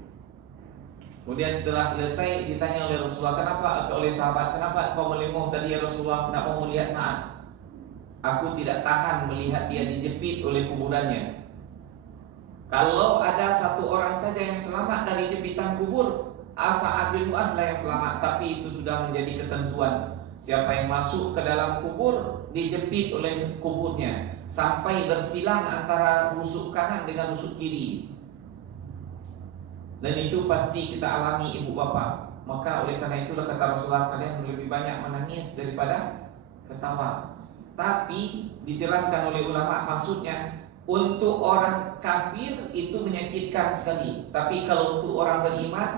Kemudian setelah selesai ditanya oleh Rasulullah, kenapa, oleh sahabat, kenapa kau melengong tadi ya Rasulullah, tidak mau melihat Sa'ad? Aku tidak tahan melihat dia dijepit oleh kuburannya. Kalau ada satu orang saja yang selamat dari jepitan kubur, Sa'ad bin Mu'az lah yang selamat. Tapi itu sudah menjadi ketentuan. Siapa yang masuk ke dalam kubur dijepit oleh kuburnya sampai bersilang antara rusuk kanan dengan rusuk kiri. Dan itu pasti kita alami ibu bapak. Maka oleh karena itulah kata Rasulullah, kalian lebih banyak menangis daripada ketawa. Tapi dijelaskan oleh ulama, maksudnya untuk orang kafir itu menyakitkan sekali. Tapi kalau untuk orang beriman,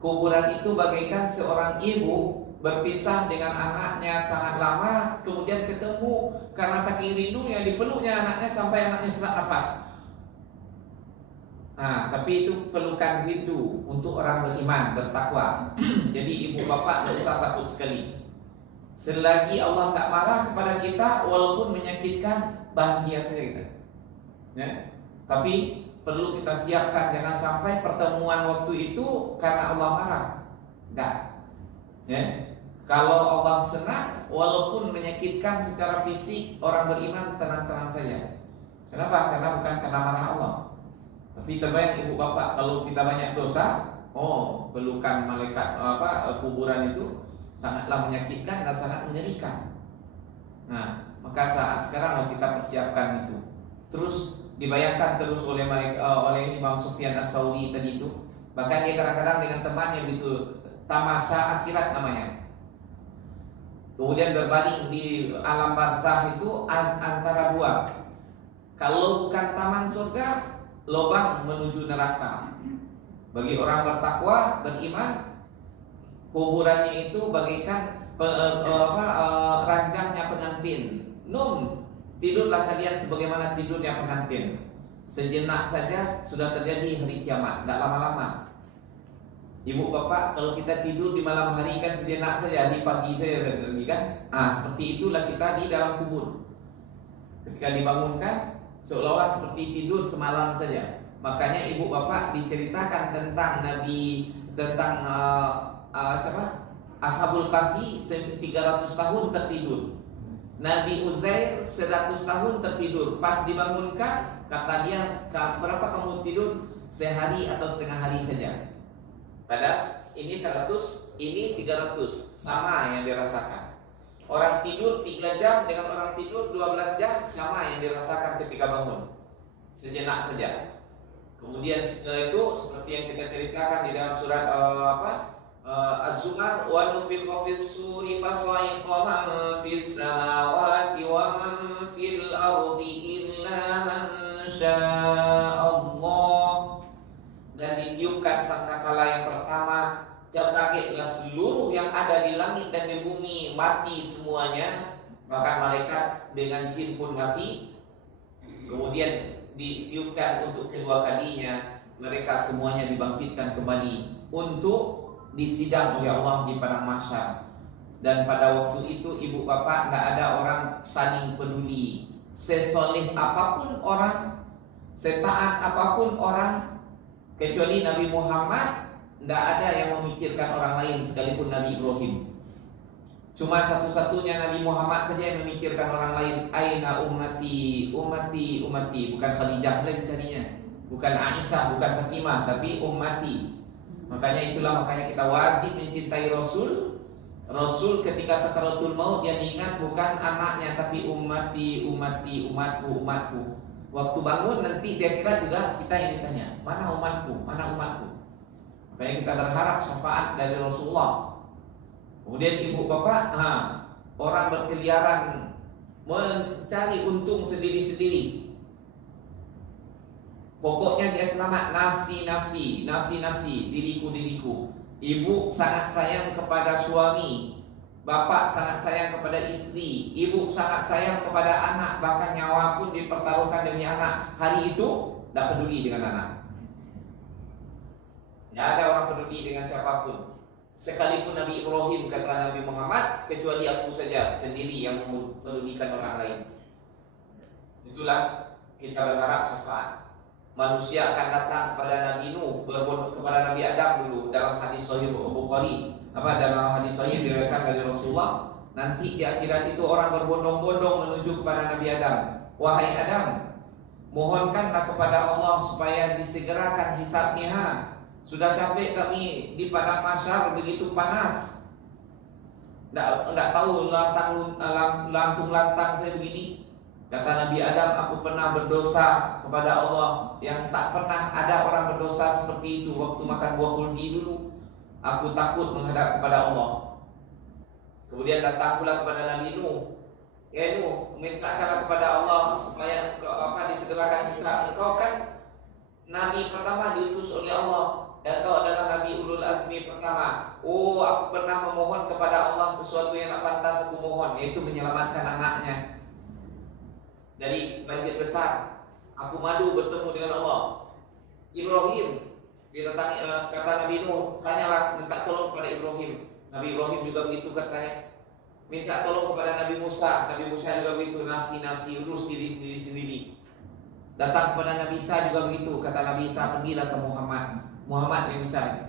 kuburan itu bagaikan seorang ibu berpisah dengan anaknya sangat lama, kemudian ketemu karena saking rindunya dipeluknya anaknya sampai anaknya sesak napas. Nah, tapi itu pelukan rindu untuk orang beriman, bertakwa. Jadi ibu bapak tidak usah takut sekali. Selagi Allah tak marah kepada kita, walaupun menyakitkan, bahagia saja kita. Ya? Tapi perlu kita siapkan, jangan sampai pertemuan waktu itu karena Allah marah. Enggak. Ya? Kalau Allah senang, walaupun menyakitkan secara fisik, orang beriman tenang-tenang saja. Kenapa? Karena bukan karena marah Allah. Tapi terbayang ibu bapak, kalau kita banyak dosa, pelukan malaikat kuburan itu sangatlah menyakitkan dan sangat mengerikan. Nah, maka saat sekarang kita persiapkan itu. Terus dibayangkan terus oleh Imam Sufyan Ats-Tsauri tadi itu. Bahkan dia kadang-kadang dengan temannya begitu, tamasya akhirat namanya. Kemudian berbaring di alam barzah itu antara dua. Kalau bukan taman surga, lubang menuju neraka. Bagi orang bertakwa, beriman, kuburannya itu bagaikan ranjangnya pengantin. Tidurlah kalian sebagaimana tidurnya pengantin. Sejenak saja sudah terjadi hari kiamat, tidak lama-lama. Ibu bapak, kalau kita tidur di malam hari kan sejenak saja, hari pagi saja lagi kan. Seperti itulah kita di dalam kubur. Ketika dibangunkan, seolah-olah seperti tidur semalam saja. Makanya ibu bapak diceritakan tentang Nabi, tentang Ashabul Kahfi 300 tahun tertidur. Nabi Uzair 100 tahun tertidur. Pas dibangunkan, kata dia, berapa kamu tidur? Sehari atau setengah hari saja. Padahal ini 100, ini 300, sama yang dirasakan. Orang tidur 3 jam dengan orang tidur 12 jam sama yang dirasakan ketika bangun. Sejenak saja. Kemudian setelah itu seperti yang kita ceritakan di dalam surat Az-Zumar, wa nufiqa fis suri fasaiqa man fis samawati wa man fil ardi illa man sya'allah. Dan ditiupkan sangkakala yang pertama, kagetlah seluruh yang ada di langit dan di bumi, mati semuanya, bahkan malaikat dengan jin pun mati. Kemudian ditiupkan untuk kedua kalinya, mereka semuanya dibangkitkan kembali untuk disidang oleh Allah di padang mahsyar. Dan pada waktu itu ibu bapak, tidak ada orang saling peduli. Sesoleh apapun orang, setaat apapun orang, kecuali Nabi Muhammad, tidak ada yang memikirkan orang lain sekalipun Nabi Ibrahim. Cuma satu-satunya Nabi Muhammad saja yang memikirkan orang lain. Aina ummati, ummati, ummati. Bukan Khadijah lagi carinya, bukan Aisyah, bukan Fatimah, tapi ummati. Makanya kita wajib mencintai Rasul. Rasul ketika sakaratul maut dia ingat bukan anaknya, tapi ummati, ummati, umatku, umatku. Waktu bangun nanti di akhirat juga kita yang ditanya, mana umatku, mana umatku. Makanya kita berharap syafaat dari Rasulullah. Kemudian ibu bapak, orang berkeliaran mencari untung sendiri-sendiri. Pokoknya dia selamat, nafsi, nafsi, nafsi, nafsi, diriku, diriku. Ibu sangat sayang kepada suami, bapak sangat sayang kepada istri, ibu sangat sayang kepada anak, bahkan nyawa pun dipertaruhkan demi anak. Hari itu tidak peduli dengan anak. Tidak ada orang peduli dengan siapapun. Sekalipun Nabi Ibrahim, kata Nabi Muhammad, kecuali aku saja sendiri yang mempedulikan orang lain. Itulah kita berharap syafaat. Manusia akan datang kepada Nabi Nuh, kepada Nabi Adam dulu dalam hadis Sahih Bukhari, dalam hadis Sahih diriwayatkan dari Rasulullah. Nanti di akhirat itu orang berbondong-bondong menuju kepada Nabi Adam. Wahai Adam, mohonkanlah kepada Allah supaya disegerakan hisabnya. Sudah capek kami di padang mahsyar begitu panas. Enggak tahu lantung-lantang saya begini. Kata Nabi Adam, aku pernah berdosa kepada Allah yang tak pernah ada orang berdosa seperti itu waktu makan buah khuldi dulu. Aku takut menghadap kepada Allah. Kemudian datang pula kepada Nabi Nuh. Ya Nuh, minta cara kepada Allah supaya disegerakan hisab. Engkau kan Nabi pertama diutus oleh Allah, dan kau adalah Nabi Ulul Azmi pertama. Oh, aku pernah memohon kepada Allah sesuatu yang tak pantas aku mohon, yaitu menyelamatkan anaknya dari banjir besar. Aku madu bertemu dengan Allah. Ibrahim didatangi, kata Nabi Nuh, tanyalah, minta tolong kepada Ibrahim. Nabi Ibrahim juga begitu katanya. Minta tolong kepada Nabi Musa. Nabi Musa juga begitu, nafsi-nafsi, urus diri sendiri-sendiri. Datang kepada Nabi Isa juga begitu. Kata Nabi Isa, pergilah ke Muhammad yang bisa.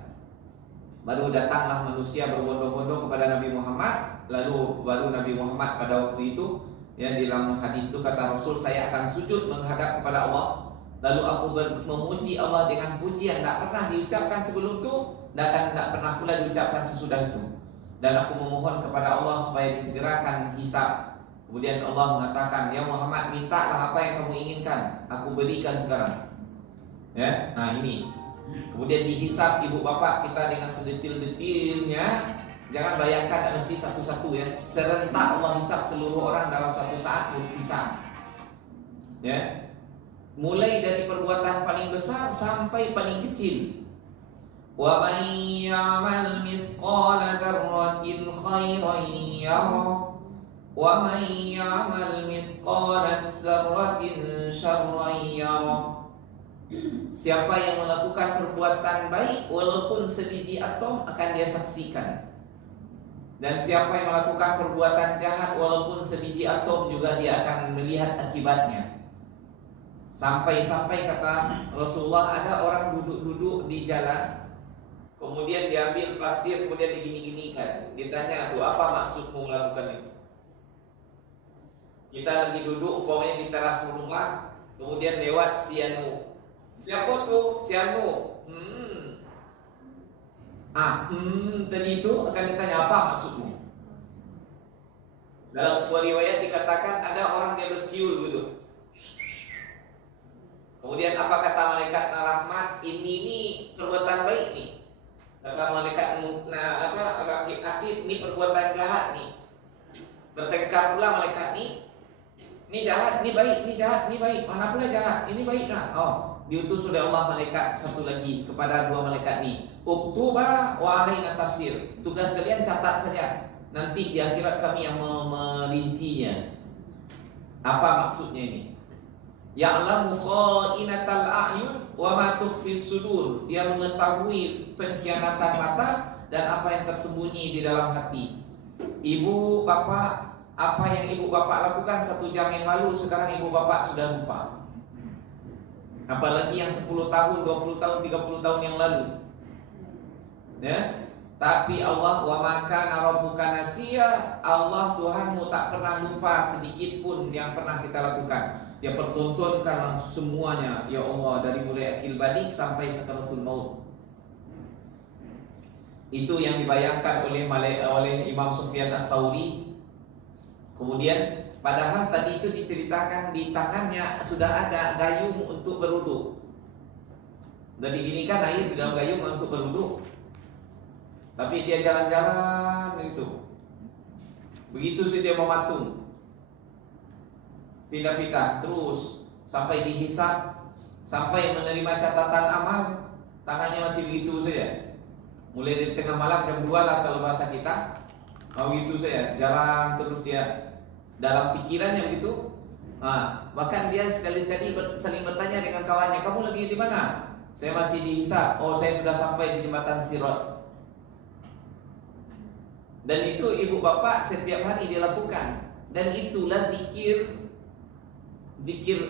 Baru datanglah manusia berbondong-bondong kepada Nabi Muhammad. Lalu baru Nabi Muhammad pada waktu itu, ya, di dalam hadis itu kata Rasul, saya akan sujud menghadap kepada Allah. Lalu aku memuji Allah dengan pujian tak pernah diucapkan sebelum itu, dan tak pernah pula diucapkan sesudah itu. Dan aku memohon kepada Allah supaya disegerakan hisab. Kemudian Allah mengatakan, ya Muhammad, mintalah apa yang kamu inginkan, aku berikan sekarang. Ya, nah ini. Kemudian dihisab ibu bapak kita dengan sedetil-detilnya. Jangan bayangkan mesti satu-satu ya. Serentak Allah hisab seluruh orang dalam satu saat berpisah. Ya. Mulai dari perbuatan paling besar sampai paling kecil. Wa may ya'mal mithqala dzarratin khairan yarah. Wa may ya'mal mithqala dzarratin syarran yarah. Siapa yang melakukan perbuatan baik walaupun sebiji atom akan dia saksikan. Dan siapa yang melakukan perbuatan jahat walaupun sebiji atom juga dia akan melihat akibatnya. Sampai-sampai kata Rasulullah ada orang duduk-duduk di jalan, kemudian diambil pasir, kemudian digini-ginikan. Ditanya aku, apa maksudmu melakukan itu? Kita lagi duduk umpamanya di teras rumah, kemudian lewat si Anu. Siapa tuh? Si Anu. Tadi itu akan ditanya apa maksudmu? Dalam sebuah riwayat dikatakan ada orang dia bersiul gitu. Kemudian apa kata malaikat rahmat? Ini perbuatan baik nih. Kata malaikat rakib ini perbuatan jahat nih. Bertengkar pula malaikat nih. Ini jahat, ini baik, ini jahat, ini baik. Mana pula jahat? Ini baik nah. Diutus oleh Allah malaikat satu lagi kepada dua malaikat nih. Uktuba wa alaina tafsir. Tugas kalian catat saja. Nanti di akhirat kami yang merincinya. Apa maksudnya ini? Ya'lamu kha'inatal a'yun wa ma tukhfis sudur. Dia mengetahui pengkhianatan mata dan apa yang tersembunyi di dalam hati. Ibu bapak, apa yang ibu bapak lakukan 1 jam yang lalu, sekarang ibu bapak sudah lupa. Apalagi yang 10 tahun, 20 tahun, 30 tahun yang lalu. Ya. Tapi Allah wa maka rabbuka nasiya, Allah Tuhanmu tak pernah lupa sedikit pun yang pernah kita lakukan. Dia pertontonkan semuanya, ya Allah, dari mulai akil balik sampai sakaratul maut. Itu yang dibayangkan oleh Imam Sufyan Ats-Tsauri. Kemudian padahal tadi itu diceritakan di tangannya sudah ada gayung untuk berwudu. Dan diginikan air di dalam gayung untuk berwudu. Tapi dia jalan-jalan itu. Begitu sih dia mematung. Pindah-pindah terus sampai dihisab, sampai menerima catatan amal, tangannya masih begitu saja. Mulai dari tengah malam jam 2 lah kalau bahasa kita. Begitu saja, jalan terus dia dalam pikirannya begitu. Bahkan dia sekali-sekali saling bertanya dengan kawannya, kamu lagi di mana? Saya masih dihisab. Oh, saya sudah sampai di jembatan Sirat. Dan itu ibu bapak setiap hari dia lakukan. Dan itulah zikir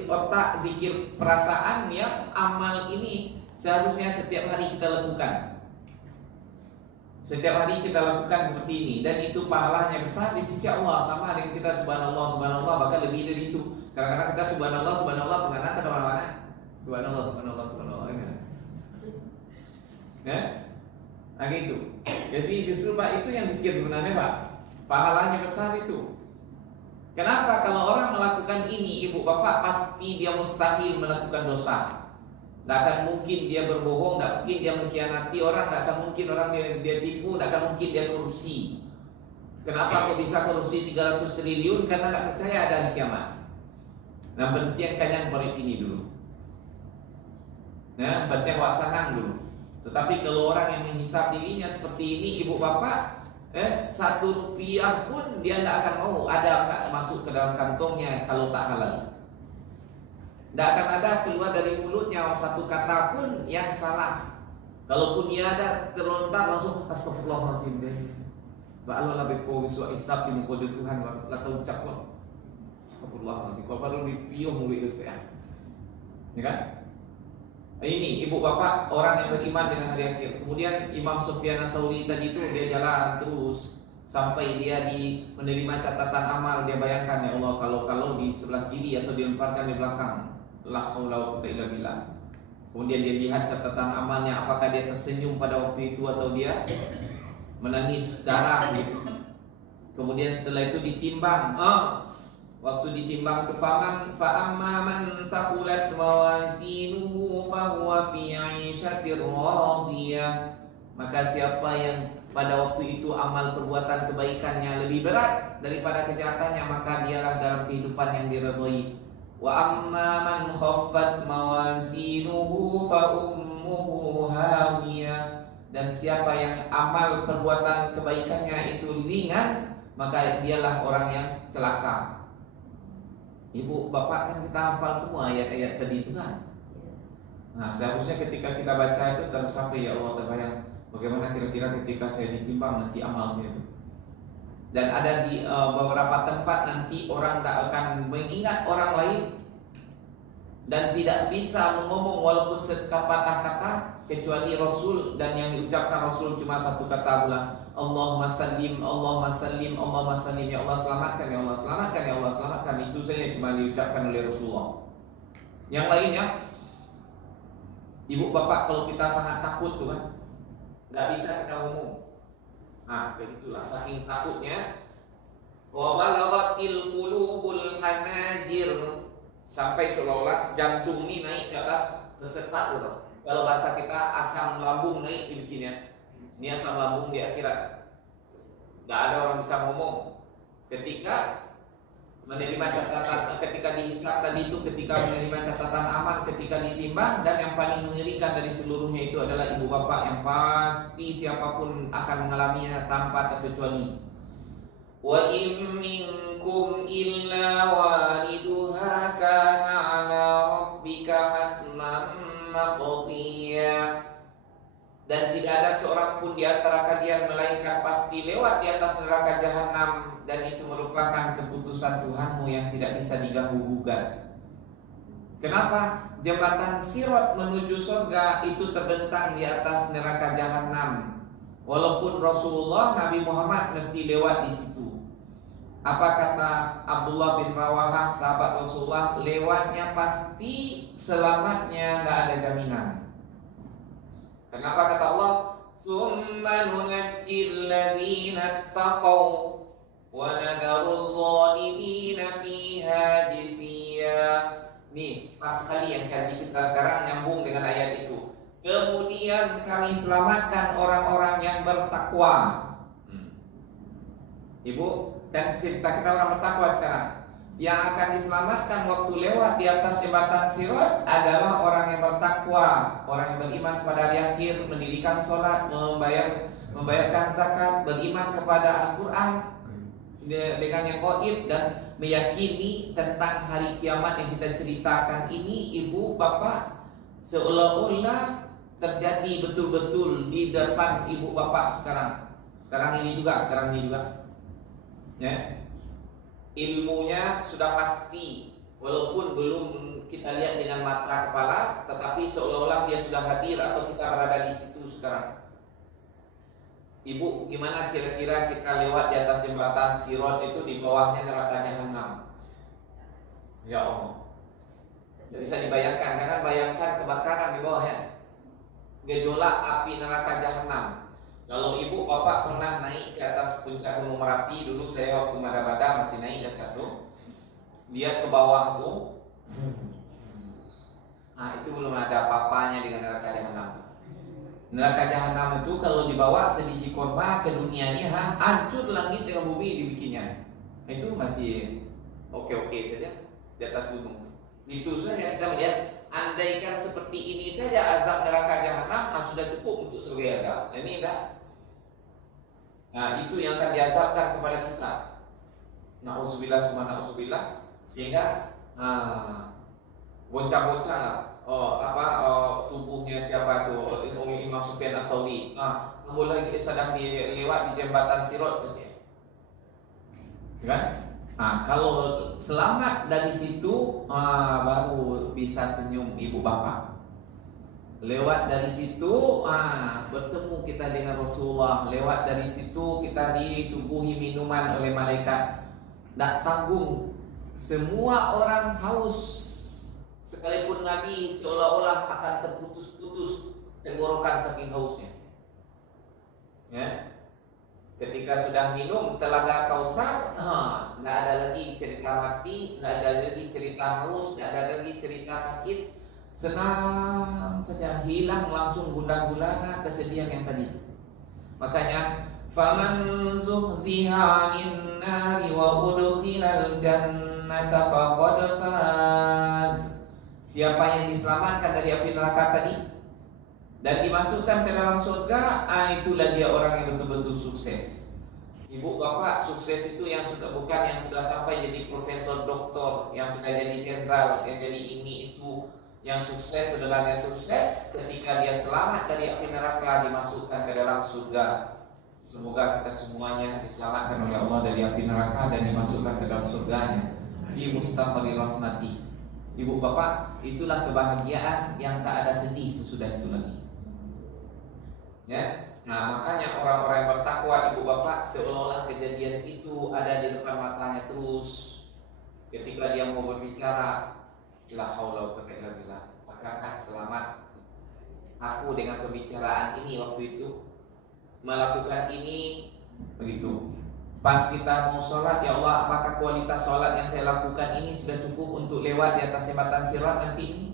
otak, zikir perasaan yang amal ini seharusnya setiap hari kita lakukan. Setiap hari kita lakukan seperti ini. Dan itu pahalanya besar di sisi Allah. Sama dengan kita subhanallah, subhanallah, bahkan lebih dari itu. Kadang-kadang kita subhanallah, subhanallah, penganan ke mana-mana. Subhanallah, subhanallah, subhanallah. Ya? Gitu. Jadi justru Pak, itu yang zikir sebenarnya Pak. Pahalanya besar itu. Kenapa? Kalau orang melakukan ini, ibu bapak, pasti dia mustahil melakukan dosa. Tidak akan mungkin dia berbohong, tidak mungkin dia mengkhianati orang, tidak akan mungkin orang dia tipu, tidak akan mungkin dia korupsi. Kenapa kok bisa korupsi 300 triliun? Karena tidak percaya ada hari kiamat. Nah, penting kanyang proyek ini dulu. Nah, penting waksanang dulu. Tetapi kalau orang yang menghisap dirinya seperti ini, ibu bapak, 1 rupiah pun dia tidak akan mau ada masuk ke dalam kantongnya kalau tak halal. Tidak akan ada keluar dari mulutnya 1 kata pun yang salah. Kalaupun dia ada terlontar langsung astagfirullahaladzim deh. Ba'allah labih kau wiswa isap ini kode Tuhan lah kau ucap kau. Astagfirullahaladzim. Kalau baru dipiuh mulut itu ya kan? Ini ibu bapak orang yang beriman dengan hari akhir. Kemudian Imam Sufyan Ats-Tsauri tadi itu dia jalan terus sampai dia menerima catatan amal. Dia bayangkan, ya Allah, kalau di sebelah kiri atau dilemparkan di belakang, la haula wa quwwata illa billah. Kemudian dia lihat catatan amalnya, apakah dia tersenyum pada waktu itu atau dia menangis darah gitu. Kemudian setelah itu ditimbang. Waktu ditimbang itu fa'amma man saqulat mawazinuhu fahuwa fi 'aishatir radiyah. Maka siapa yang pada waktu itu amal perbuatan kebaikannya lebih berat daripada kejahatannya, maka dialah dalam kehidupan yang diridhai. Wa amma man khaffat mawazinuhu fa ummuhu hawiyah. Dan siapa yang amal perbuatan kebaikannya itu ringan, maka dialah orang yang celaka. Ibu bapak kan kita hafal semua ayat-ayat tadi itu kan. Nah, seharusnya ketika kita baca itu tersampai, ya Allah, terbayang bagaimana kira-kira ketika saya ditimbang nanti amal saya itu. Dan ada di beberapa tempat nanti orang tak akan mengingat orang lain. dan tidak bisa mengomong walaupun sepatah kata kecuali Rasul, dan yang diucapkan Rasul cuma satu kata pula, Allahumma sallim, Allahumma sallim, Allahumma sallim, ya Allah selamatkan, ya Allah selamatkan, ya Allah selamatkan. Itu saja cuma diucapkan oleh Rasulullah. Yang lainnya, ibu bapak kalau kita sangat takut tuh kan, nggak bisa kita ngomong. Nah, begitulah saking takutnya. Wa balaghatil qulubul hanajir, sampai seolah-olah jantung ini naik ke atas kesetak gitu. Kalau bahasa kita asam lambung naik dibikinnya. Ini asam lambung di akhirat. Gak ada orang bisa ngomong. Ketika menerima catatan, ketika dihisab tadi itu, ketika menerima catatan amal, ketika ditimbang, dan yang paling mengerikan dari seluruhnya itu adalah ibu bapak yang pasti siapapun akan mengalaminya tanpa terkecuali. Wa in minkum illa waliduha kana 'ala rabbika hatman maqdiya. Dan tidak ada seorang pun di antara kalian melainkan pasti lewat di atas neraka jahanam, dan itu merupakan keputusan Tuhanmu yang tidak bisa diganggu-gugat. Kenapa? Jembatan Sirat menuju surga itu terbentang di atas neraka jahanam. Walaupun Rasulullah Nabi Muhammad mesti lewat di situ. Apa kata Abdullah bin Rawahah, sahabat Rasulullah? Lewatnya pasti, selamatnya nggak ada jaminan. Kenapa kata Allah? Summa nunajjil ladzina taqaw wa nadharul zalimina fiha jisiya. Nih, pas sekali yang kaji kita sekarang nyambung dengan ayat itu. Kemudian kami selamatkan orang-orang yang bertakwa. Ibu, dan cerita kita orang bertakwa sekarang. Yang akan diselamatkan waktu lewat di atas jembatan Sirat adalah orang yang bertakwa, orang yang beriman kepada hari akhir, mendirikan sholat, membayarkan zakat, beriman kepada Al-Quran dengan yang gaib, dan meyakini tentang hari kiamat yang kita ceritakan ini. Ibu bapak, seolah-olah terjadi betul-betul di depan ibu bapak sekarang ini juga ya. Ilmunya sudah pasti, walaupun belum kita lihat dengan mata kepala, tetapi seolah-olah dia sudah hadir atau kita berada di situ sekarang. Ibu, gimana kira-kira kita lewat di atas jembatan Sirat itu, di bawahnya neraka jahanam? Ya Allah, tidak bisa dibayangkan. Karena bayangkan kebakaran di bawahnya, gejolak api neraka jahanam. Kalau ibu bapak pernah naik ke atas puncak Gunung Merapi, dulu saya waktu Mada-Mada masih naik di atas tuh, lihat ke bawah tuh, nah itu belum ada apa-apanya dengan neraka jahanam. Neraka jahanam itu kalau dibawa sedikit korma ke dunia ini, hancur langit dengan bumi dibikinnya. Itu masih oke-oke saja di atas gunung. Itu saja kita melihat. Andaikan seperti ini saja azab neraka jahanam, sudah cukup untuk surga azab. Ini enggak. Nah, itu yang akan diazabkan kepada kita. Na'udzubillah summa na'udzubillah. Sehingga goncang-goncang lah. Tubuhnya siapa tuh? Imam Sufyan As-Tsauri. Kamu lagi sedang lewat di jembatan Sirat, kan? Nah, kalau selamat dari situ, baru bisa senyum ibu bapak. Lewat dari situ, bertemu kita dengan Rasulullah. Lewat dari situ kita disuguhi minuman oleh malaikat. Tak tanggung, semua orang haus. Sekalipun Nabi seolah-olah akan terputus-putus tenggorokan saking hausnya. Ya. Ketika sudah minum telaga Kausar, nggak ada lagi cerita mati, nggak ada lagi cerita haus, nggak ada lagi cerita sakit. Senang saja, hilang langsung gundah-gulana kesedihan yang tadi itu. Makanya, faman zuhziha 'anil nari wa udkhilal jannata faqad faz. Siapa yang diselamatkan dari api neraka tadi dan dimasukkan ke dalam surga, itulah dia orang yang betul-betul sukses. Ibu bapak, sukses itu yang sudah bukan yang sudah sampai jadi profesor, doktor, yang sudah jadi jenderal, yang jadi ini itu. Yang sukses, sebenarnya sukses ketika dia selamat dari api neraka, dimasukkan ke dalam surga. Semoga kita semuanya diselamatkan oleh Allah dari api neraka dan dimasukkan ke dalam surganya. Fi mustaqbali rahmati. Ibu bapak, itulah kebahagiaan yang tak ada sedih sesudah itu lagi. Ya, nah makanya orang-orang yang bertakwa ibu bapak seolah-olah kejadian itu ada di depan matanya terus. Ketika dia mau berbicara, la haula wa quwwata illa billah, apakah selamat aku dengan pembicaraan ini waktu itu melakukan ini begitu. Pas kita mau sholat, ya Allah, apakah kualitas sholat yang saya lakukan ini sudah cukup untuk lewat di atas jembatan sirat nanti ini?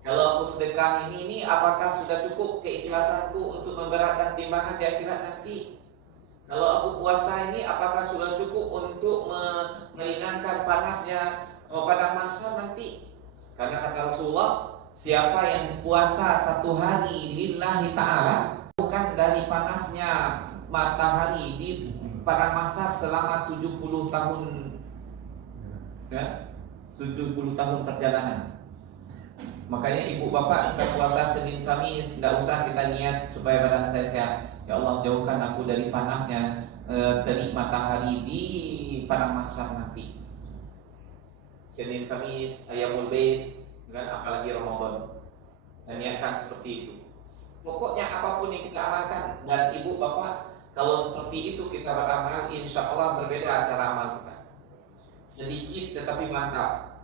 Kalau aku sedekah ini apakah sudah cukup keikhlasanku untuk memberatkan timbangan di akhirat nanti? Kalau aku puasa ini apakah sudah cukup untuk meringankan panasnya pada masa nanti? Karena kata Rasulullah, siapa yang puasa satu hari lillahi ta'ala, bukan dari panasnya matahari di pada masa selama 70 tahun, ya, 70 tahun perjalanan. Makanya ibu bapak, kita puasa Senin Kamis, tidak usah kita niat supaya badan saya sehat. Ya Allah, jauhkan aku dari panasnya terik matahari di padang mahsyar nanti. Senin Kamis, Ayyamul Bait, kan, apalagi Ramadan. Dan niatkan seperti itu. Pokoknya apapun yang kita amalkan, dan ibu bapak, kalau seperti itu kita beramal, insya Allah berbeda cara amal kita. Sedikit tetapi mantap.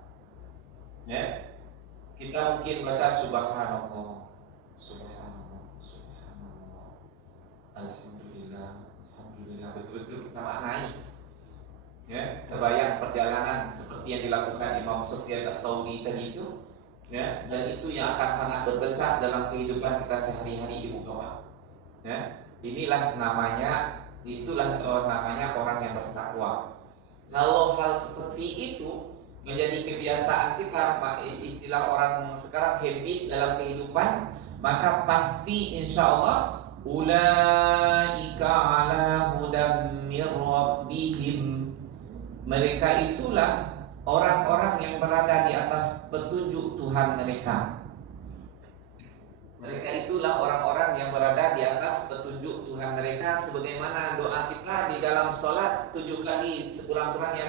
Ya, kita mungkin baca subhanallah, subhanallah, subhanallah, alhamdulillah, alhamdulillah, betul-betul kita maknai. Ya, terbayang perjalanan seperti yang dilakukan Imam Sufyan Ats-Tsauri tadi itu. Ya, dan itu yang akan sangat berbekas dalam kehidupan kita sehari-hari ibu bapak. Ya. Inilah namanya, itulah namanya orang yang bertakwa. Kalau hal seperti itu menjadi kebiasaan kita, istilah orang sekarang habit dalam kehidupan, maka pasti insya Allah ulaika ala hudam mir rabbihim. Mereka itulah orang-orang yang berada di atas petunjuk Tuhan mereka. Mereka itulah orang-orang yang berada di atas petunjuk Tuhan mereka, sebagaimana doa kita di dalam sholat 7 kali sekurang-kurangnya,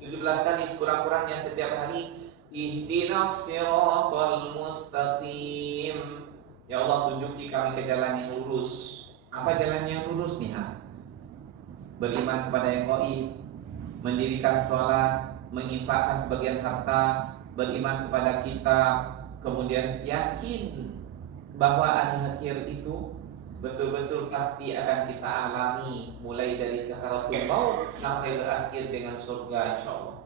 17 kali sekurang-kurangnya setiap hari. Ihdinas siratal mustaqim. Ya Allah, tunjuki kami ke jalan yang lurus. Apa jalan yang lurus nih? Beriman kepada yang gaib, mendirikan sholat, menginfakkan sebagian harta, beriman kepada kita, kemudian yakin bahwa hari akhir itu betul-betul pasti akan kita alami, mulai dari sakaratul maut sampai berakhir dengan surga insya Allah.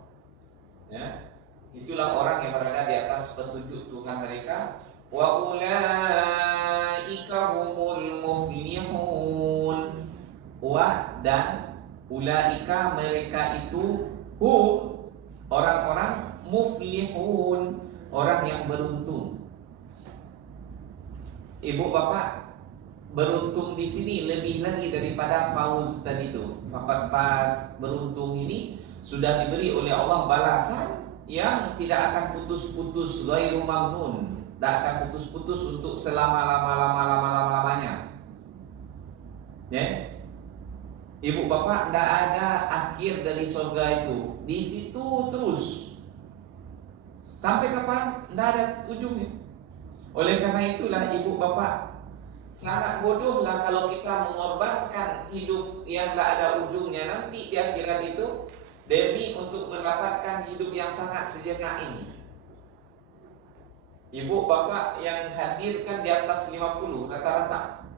Ya, itulah orang yang berada di atas petunjuk Tuhan mereka. Wa ulaika humul muflihun. Wa dan ulaika mereka itu orang-orang muflihun, orang yang beruntung. Ibu bapak, beruntung di sini lebih lagi daripada fauz tadi itu. Fakat faz, beruntung ini sudah diberi oleh Allah balasan yang tidak akan putus-putus, ghairu mamnun, tidak akan putus-putus untuk selama-lamanya. Ya, ibu bapak, tidak ada akhir dari surga itu, di situ terus sampai kapan? Tidak ada ujungnya. Oleh karena itulah ibu bapak, sangat bodohlah kalau kita mengorbankan hidup yang tidak ada ujungnya nanti di akhirat itu demi untuk mendapatkan hidup yang sangat sejenak ini. Ibu bapak yang hadir kan di atas 50, rata-rata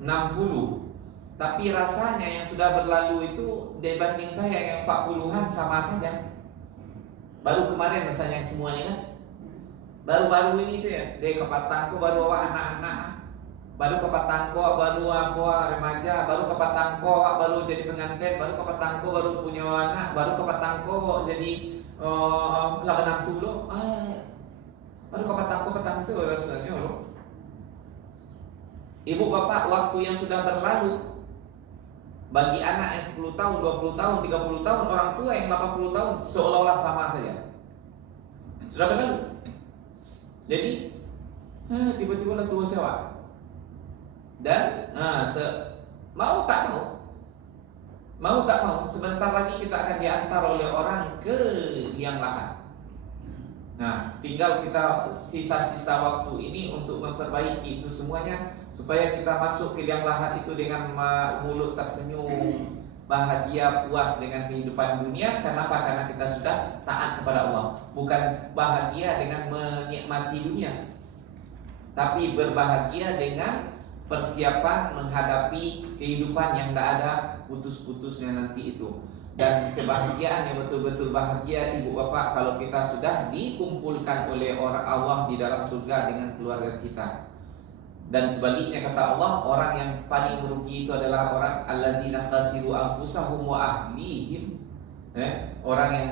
60. Tapi rasanya yang sudah berlalu itu dibanding saya yang 40-an sama saja. Baru kemarin rasanya semuanya kan. Baru-baru ini saya dari Kepatangko baru anak-anak, baru Kepatangko baru remaja, baru Kepatangko baru jadi pengantin, baru Kepatangko baru punya anak, baru Kepatangko jadi labanan tulo, baru Kepatangko rasanya loh. Ibu bapak, waktu yang sudah berlalu bagi anak yang 10 tahun, 20 tahun, 30 tahun, orang tua yang 80 tahun seolah-olah sama saja. Sudah berlalu. Jadi tiba-tiba lah tua sewa. Dan mau tak mau sebentar lagi kita akan diantar oleh orang ke liang lahat. Nah, tinggal kita sisa-sisa waktu ini untuk memperbaiki itu semuanya supaya kita masuk ke liang lahat itu dengan mulut tersenyum, bahagia, puas dengan kehidupan dunia. Kenapa? Karena kita sudah taat kepada Allah. Bukan bahagia dengan menikmati dunia, tapi berbahagia dengan persiapan menghadapi kehidupan yang tidak ada putus-putusnya nanti itu. Dan kebahagiaan yang betul-betul bahagia ibu bapak kalau kita sudah dikumpulkan oleh orang Allah di dalam surga dengan keluarga kita. Dan sebaliknya kata Allah, orang yang paling merugi itu adalah orang alladzina khasiru anfusahum wa ahlihim. Orang yang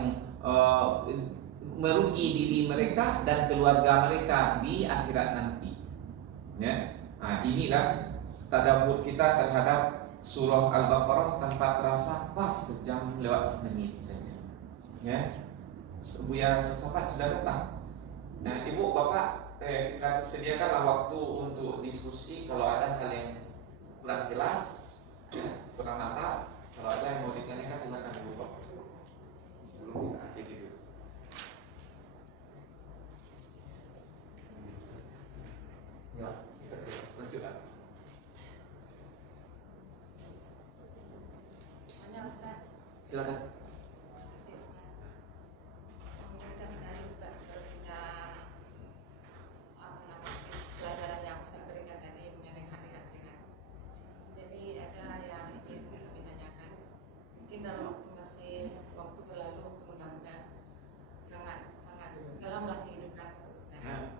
merugi diri mereka dan keluarga mereka di akhirat nanti. Ya. Nah, inilah tadabbur kita terhadap surah Al-Baqarah tanpa terasa pas sejam lewat semenit saja. Ya, Buya Sosokat sudah datang. Nah, ibu bapak kita sediakanlah waktu untuk diskusi. Kalau ada hal yang kurang jelas, ya, kurang mantap, kalau ada yang mau ditanyakan silakan ibu bapak. Sebelum kita akhiri dulu. Ya, kita lanjutkan. Silakan. Terima kasih Ustaz. Mengingatkan sekali Ustaz ketika pelajaran yang Ustaz berikan tadi mengenai hari akhirat. Jadi ada yang ingin kami tanyakan. Mungkin dalam waktu berlalu mudah-mudahan sangat kelamlah kehidupan Ustaz.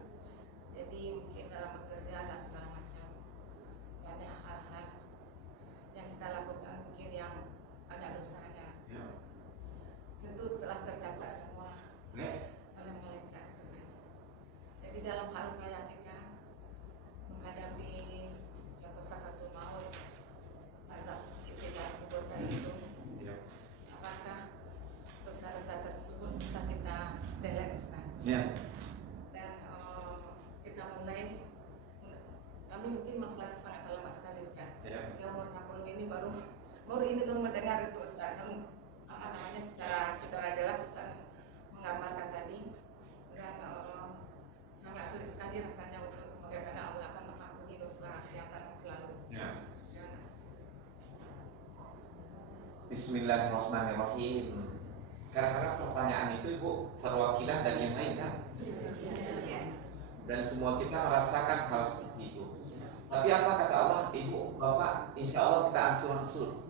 Jadi mungkin dalam bekerja dan segala macam banyak hal-hal yang kita lakukan mungkin yang banyak dosanya. Tentu setelah tercatat semua oleh malaikat Tuhan. Jadi dalam hal upaya kita menghadapi contoh sakaratul maut, azab ibtidah kubur itu, apakah dosa-dosa tersebut bisa kita delete Ustaz? Dan kita mulai, kami mungkin masih sangat lama sekali Ustaz. Di umur 60 ini baru ini tuh mendengar itu Ustaz. Secara jelas Ustaz menggambarkan tadi, dan sangat sulit sekali rasanya untuk bagaimana Allah akan mengampuni dosa yang telah berlalu. Bismillahirrahmanirrahim. Kadang-kadang pertanyaan itu ibu perwakilan dari yang lain kan? Dan semua kita merasakan hal seperti itu. Tapi apa kata Allah, ibu, bapak, insya Allah kita ansur-ansur.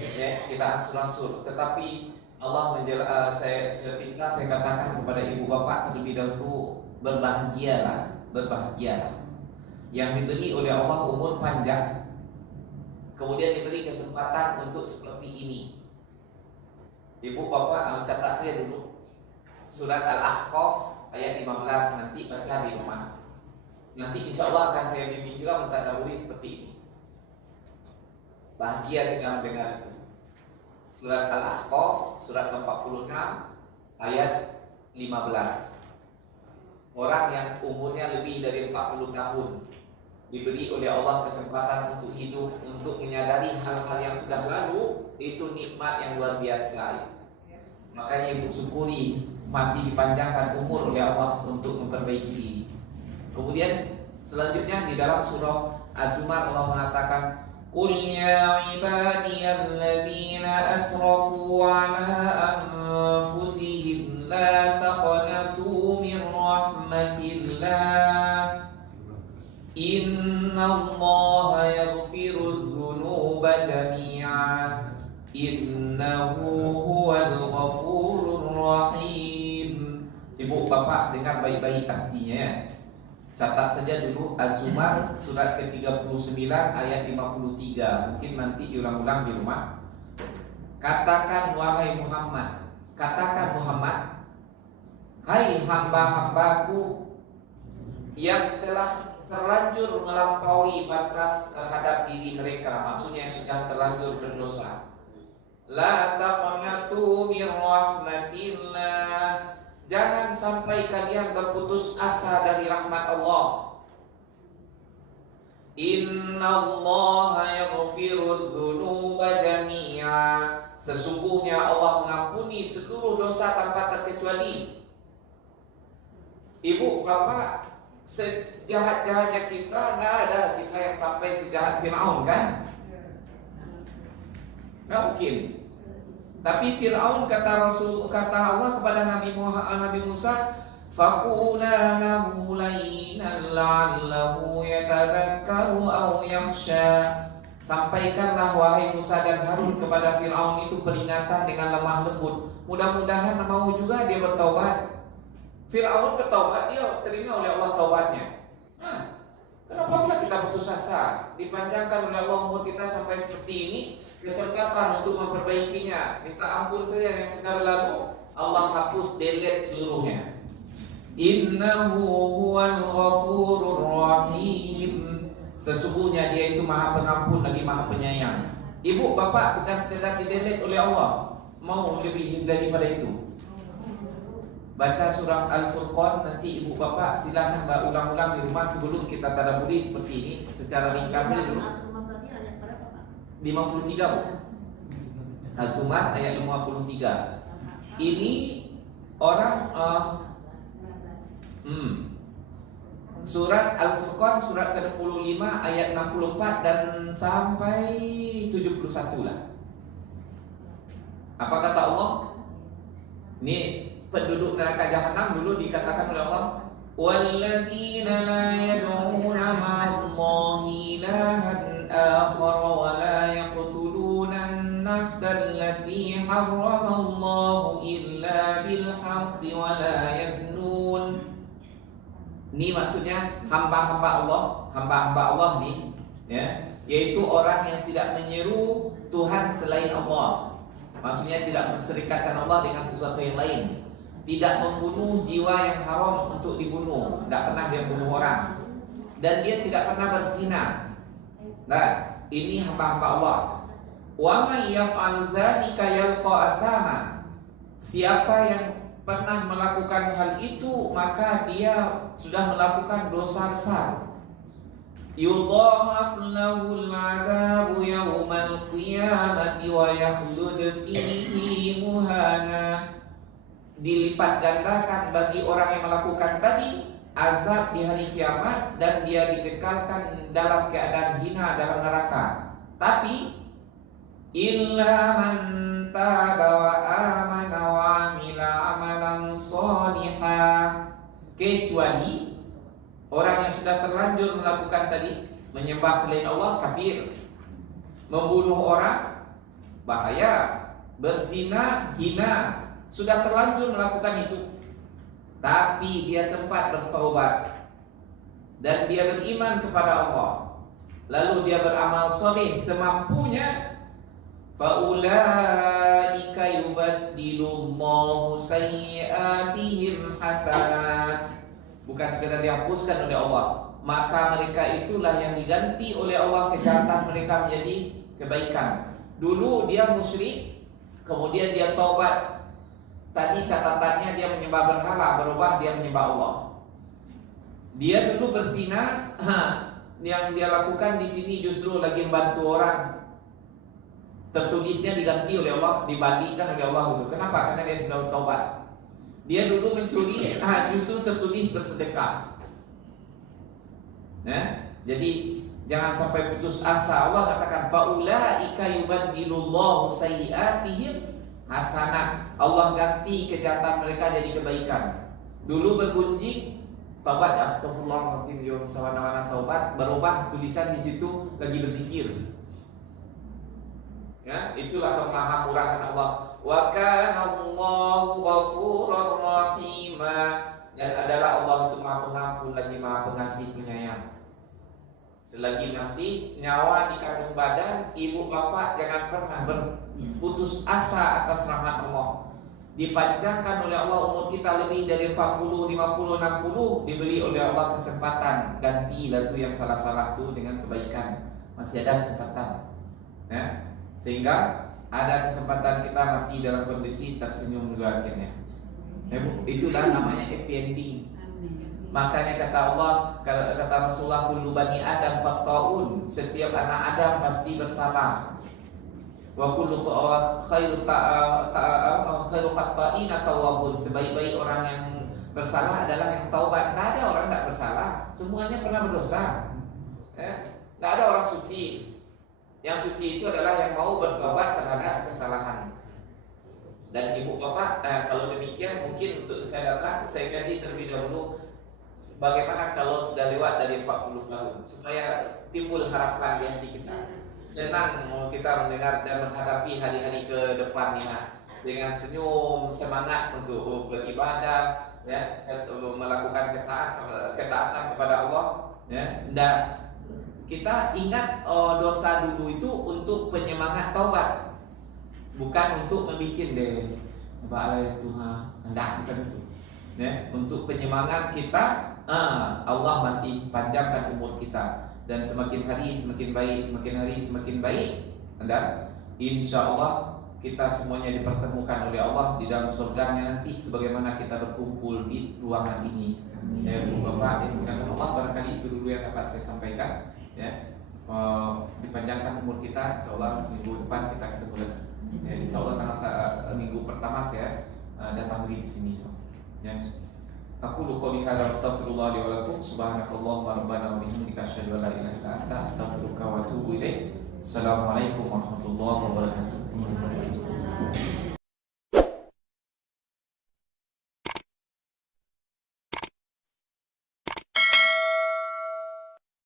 Ya, kita ansur-ansur. Tetapi Allah saya katakan kepada ibu bapak terlebih dahulu, berbahagialah. Yang diberi oleh Allah umur panjang, kemudian diberi kesempatan untuk seperti ini. Ibu bapak catat saya dulu surat Al-Ahqaf ayat 15, nanti baca di rumah. Nanti insya Allah akan saya bimbing juga mentadaburi seperti ini. Bahagia dengan mendengar itu. Surat Al-Ahqaf, surat ke-46, ayat 15. Orang yang umurnya lebih dari 40 tahun diberi oleh Allah kesempatan untuk hidup, untuk menyadari hal-hal yang sudah lalu, itu nikmat yang luar biasa. Makanya ibu syukuri masih dipanjangkan umur oleh Allah untuk memperbaiki diri. Kemudian selanjutnya di dalam surah Az-Zumar Allah mengatakan, Qul ya ibadiyalladzina asrafu ala anfusihim la taqnatu min rahmatillah innallaha yaghfirudz dzunuba jami'an innahu huwal ghafurur rahim. Ibu bapak dengar baik-baik artinya ya. Catat saja dulu Az-Zumar surat ke-39 ayat 53. Mungkin nanti diulang-ulang di rumah. Katakan wahai Muhammad, hai hamba-hambaku yang telah terlanjur melampaui batas terhadap diri mereka, maksudnya yang sudah terlanjur berdosa. La taqnatu min rahmatillah. Jangan sampai kalian berputus asa dari rahmat Allah. Innallaha yaghfirudz dzunuba jami'a. Sesungguhnya Allah mengampuni seluruh dosa tanpa terkecuali. Ibu, bapak, sejahat-jahatnya kita, nggak ada kita yang sampai sejahat Fir'aun kan? Nggak mungkin. Tapi Fir'aun kata Allah kepada Nabi Musa, faqula lahu layyinan la'allahu yatadhakkaru aw yakhsha. Sampaikanlah wahai Musa dan Harun kepada Fir'aun itu peringatan dengan lemah lembut. Mudah-mudahan mau juga dia bertaubat. Fir'aun bertaubat, dia terima oleh Allah taubatnya. Kenapa pula kita putus asa? Dipanjangkan oleh Allah umur kita sampai seperti ini, kesempatan untuk memperbaikinya. Minta ampun saja yang sudah berlalu, Allah hapus, delete seluruhnya. Innahu huwal ghafurur rahim. Sesungguhnya dia itu maha pengampun lagi maha penyayang. Ibu, bapak bukan sekedar didelete oleh Allah, mau lebih daripada itu. Baca surah Al-Furqan, nanti ibu bapak silakan ulang-ulang di rumah sebelum kita tadabburi seperti ini secara ringkas saja dulu. 53 Bu. Al-Zumar ayat 53. Ini orang Surat Al-Furqan surat ke-25 ayat 64 dan sampai 71 lah. Apa kata Allah? Ini penduduk neraka jahanam dulu dikatakan oleh Allah, walladzina la yad'una ma'allahi ilahan akhar wa la yaqtuluna an-nafsa allati harramallahu illa bil haqqi wa la yaznun. Ini maksudnya hamba-hamba Allah nih, ya, yaitu orang yang tidak menyeru Tuhan selain Allah. Maksudnya tidak menserikatkan Allah dengan sesuatu yang lain, tidak membunuh jiwa yang haram untuk dibunuh, tidak pernah dia bunuh orang, dan dia tidak pernah berzina. Nah, ini hamba-hamba Allah. Wa may yaf'al dzalika yalqa asama. Siapa yang pernah melakukan hal itu, maka dia sudah melakukan dosa besar. Yudha'af lahul 'adzabu yaumal qiyamati wa yakhlud fihi muhana. Dilipat gandakan bagi orang yang melakukan tadi azab di hari kiamat, dan dia dikekalkan dalam keadaan hina dalam neraka. Tapi illa man taba wa amana wa amila amalan shalihah, kecuali orang yang sudah terlanjur melakukan tadi, menyembah selain Allah kafir, membunuh orang bahaya, berzina hina, sudah terlanjur melakukan itu, tapi dia sempat bertaubat dan dia beriman kepada Allah, lalu dia beramal soleh semampunya, faulaika yubaddilullahu sayyi'atihim hasanat. Bukan sekedar dihapuskan oleh Allah, maka mereka itulah yang diganti oleh Allah kejahatan mereka menjadi kebaikan. Dulu dia musyrik, kemudian dia taubat. Tadi catatannya dia menyembah berhala, berubah dia menyembah Allah. Dia dulu berzina, yang dia lakukan di sini justru lagi membantu orang. Tertulisnya diganti oleh Allah, dibandingkan oleh Allah itu. Kenapa? Karena dia sudah bertobat. Dia dulu mencuri, justru tertulis bersedekah. Nah, jadi jangan sampai putus asa. Allah katakan faulaika yubaddilullahu sayyi'atihim hasanah. Allah ganti kejahatan mereka jadi kebaikan. Dulu bergunjing, taubat, astagfirullahaladzim, ya sawana-wana taubat, berubah tulisan di situ lagi berzikir. Ya, itulah kemahamurahan Allah. Wa kana Allahu ghafurur rahima. Dan adalah Allah itu Maha Pengampun lagi Maha Pengasih Penyayang. Selagi masih nyawa di kandung badan, ibu bapak jangan pernah berputus asa atas rahmat Allah. Dipanjangkan oleh Allah umur kita lebih dari 40, 50, 60, diberi oleh Allah kesempatan ganti latu yang salah-salah itu dengan kebaikan. Masih ada kesempatan. Ya. Sehingga ada kesempatan kita mati dalam kondisi tersenyum juga akhirnya. Itulah namanya happy ending. Makanya kata Allah, kata Rasulullah, kullu bani Adam khata'un, setiap anak Adam pasti bersalah. Wa kullu khairu khata'in tawwabun, sebaik-baik orang yang bersalah adalah yang taubat. Tidak ada orang tidak bersalah, semuanya pernah berdosa. Tidak ada orang suci. Yang suci itu adalah yang mau bertobat terhadap kesalahan. Dan ibu bapak, kalau demikian mungkin untuk akan datang saya kaji terlebih dahulu bagaimana kalau sudah lewat dari 40 tahun supaya timbul harapan di hati kita. Senang kita mendengar dan menghadapi hari-hari ke depannya dengan senyum, semangat untuk beribadah, ya, melakukan ketaatan kepada Allah, ya. Dan kita ingat dosa dulu itu untuk penyemangat taubat, bukan untuk membuat deh balai Tuhan hendak bukan itu, ya. Untuk penyemangat kita, Allah masih panjangkan umur kita dan semakin hari semakin baik, semakin hari semakin baik, dan insya Allah kita semuanya dipertemukan oleh Allah di dalam surganya nanti sebagaimana kita berkumpul di ruangan ini. Ya, Bu Bapak, dimuliakan Allah, barangkali itu dulu yang dapat saya sampaikan. Ya, dipanjangkan umur kita, insya Allah minggu depan kita ketemu lagi. Ya, insya Allah karena minggu pertama saya datang lagi di sini. Ya. Aku qouli hadza astaghfirullah li wa lakum subhanakallahumma rabbana wa bihamdika asyhadu an la ilaha illa anta astaghfiruka wa atubu ilaik. Assalamualaikum warahmatullahi wabarakatuh.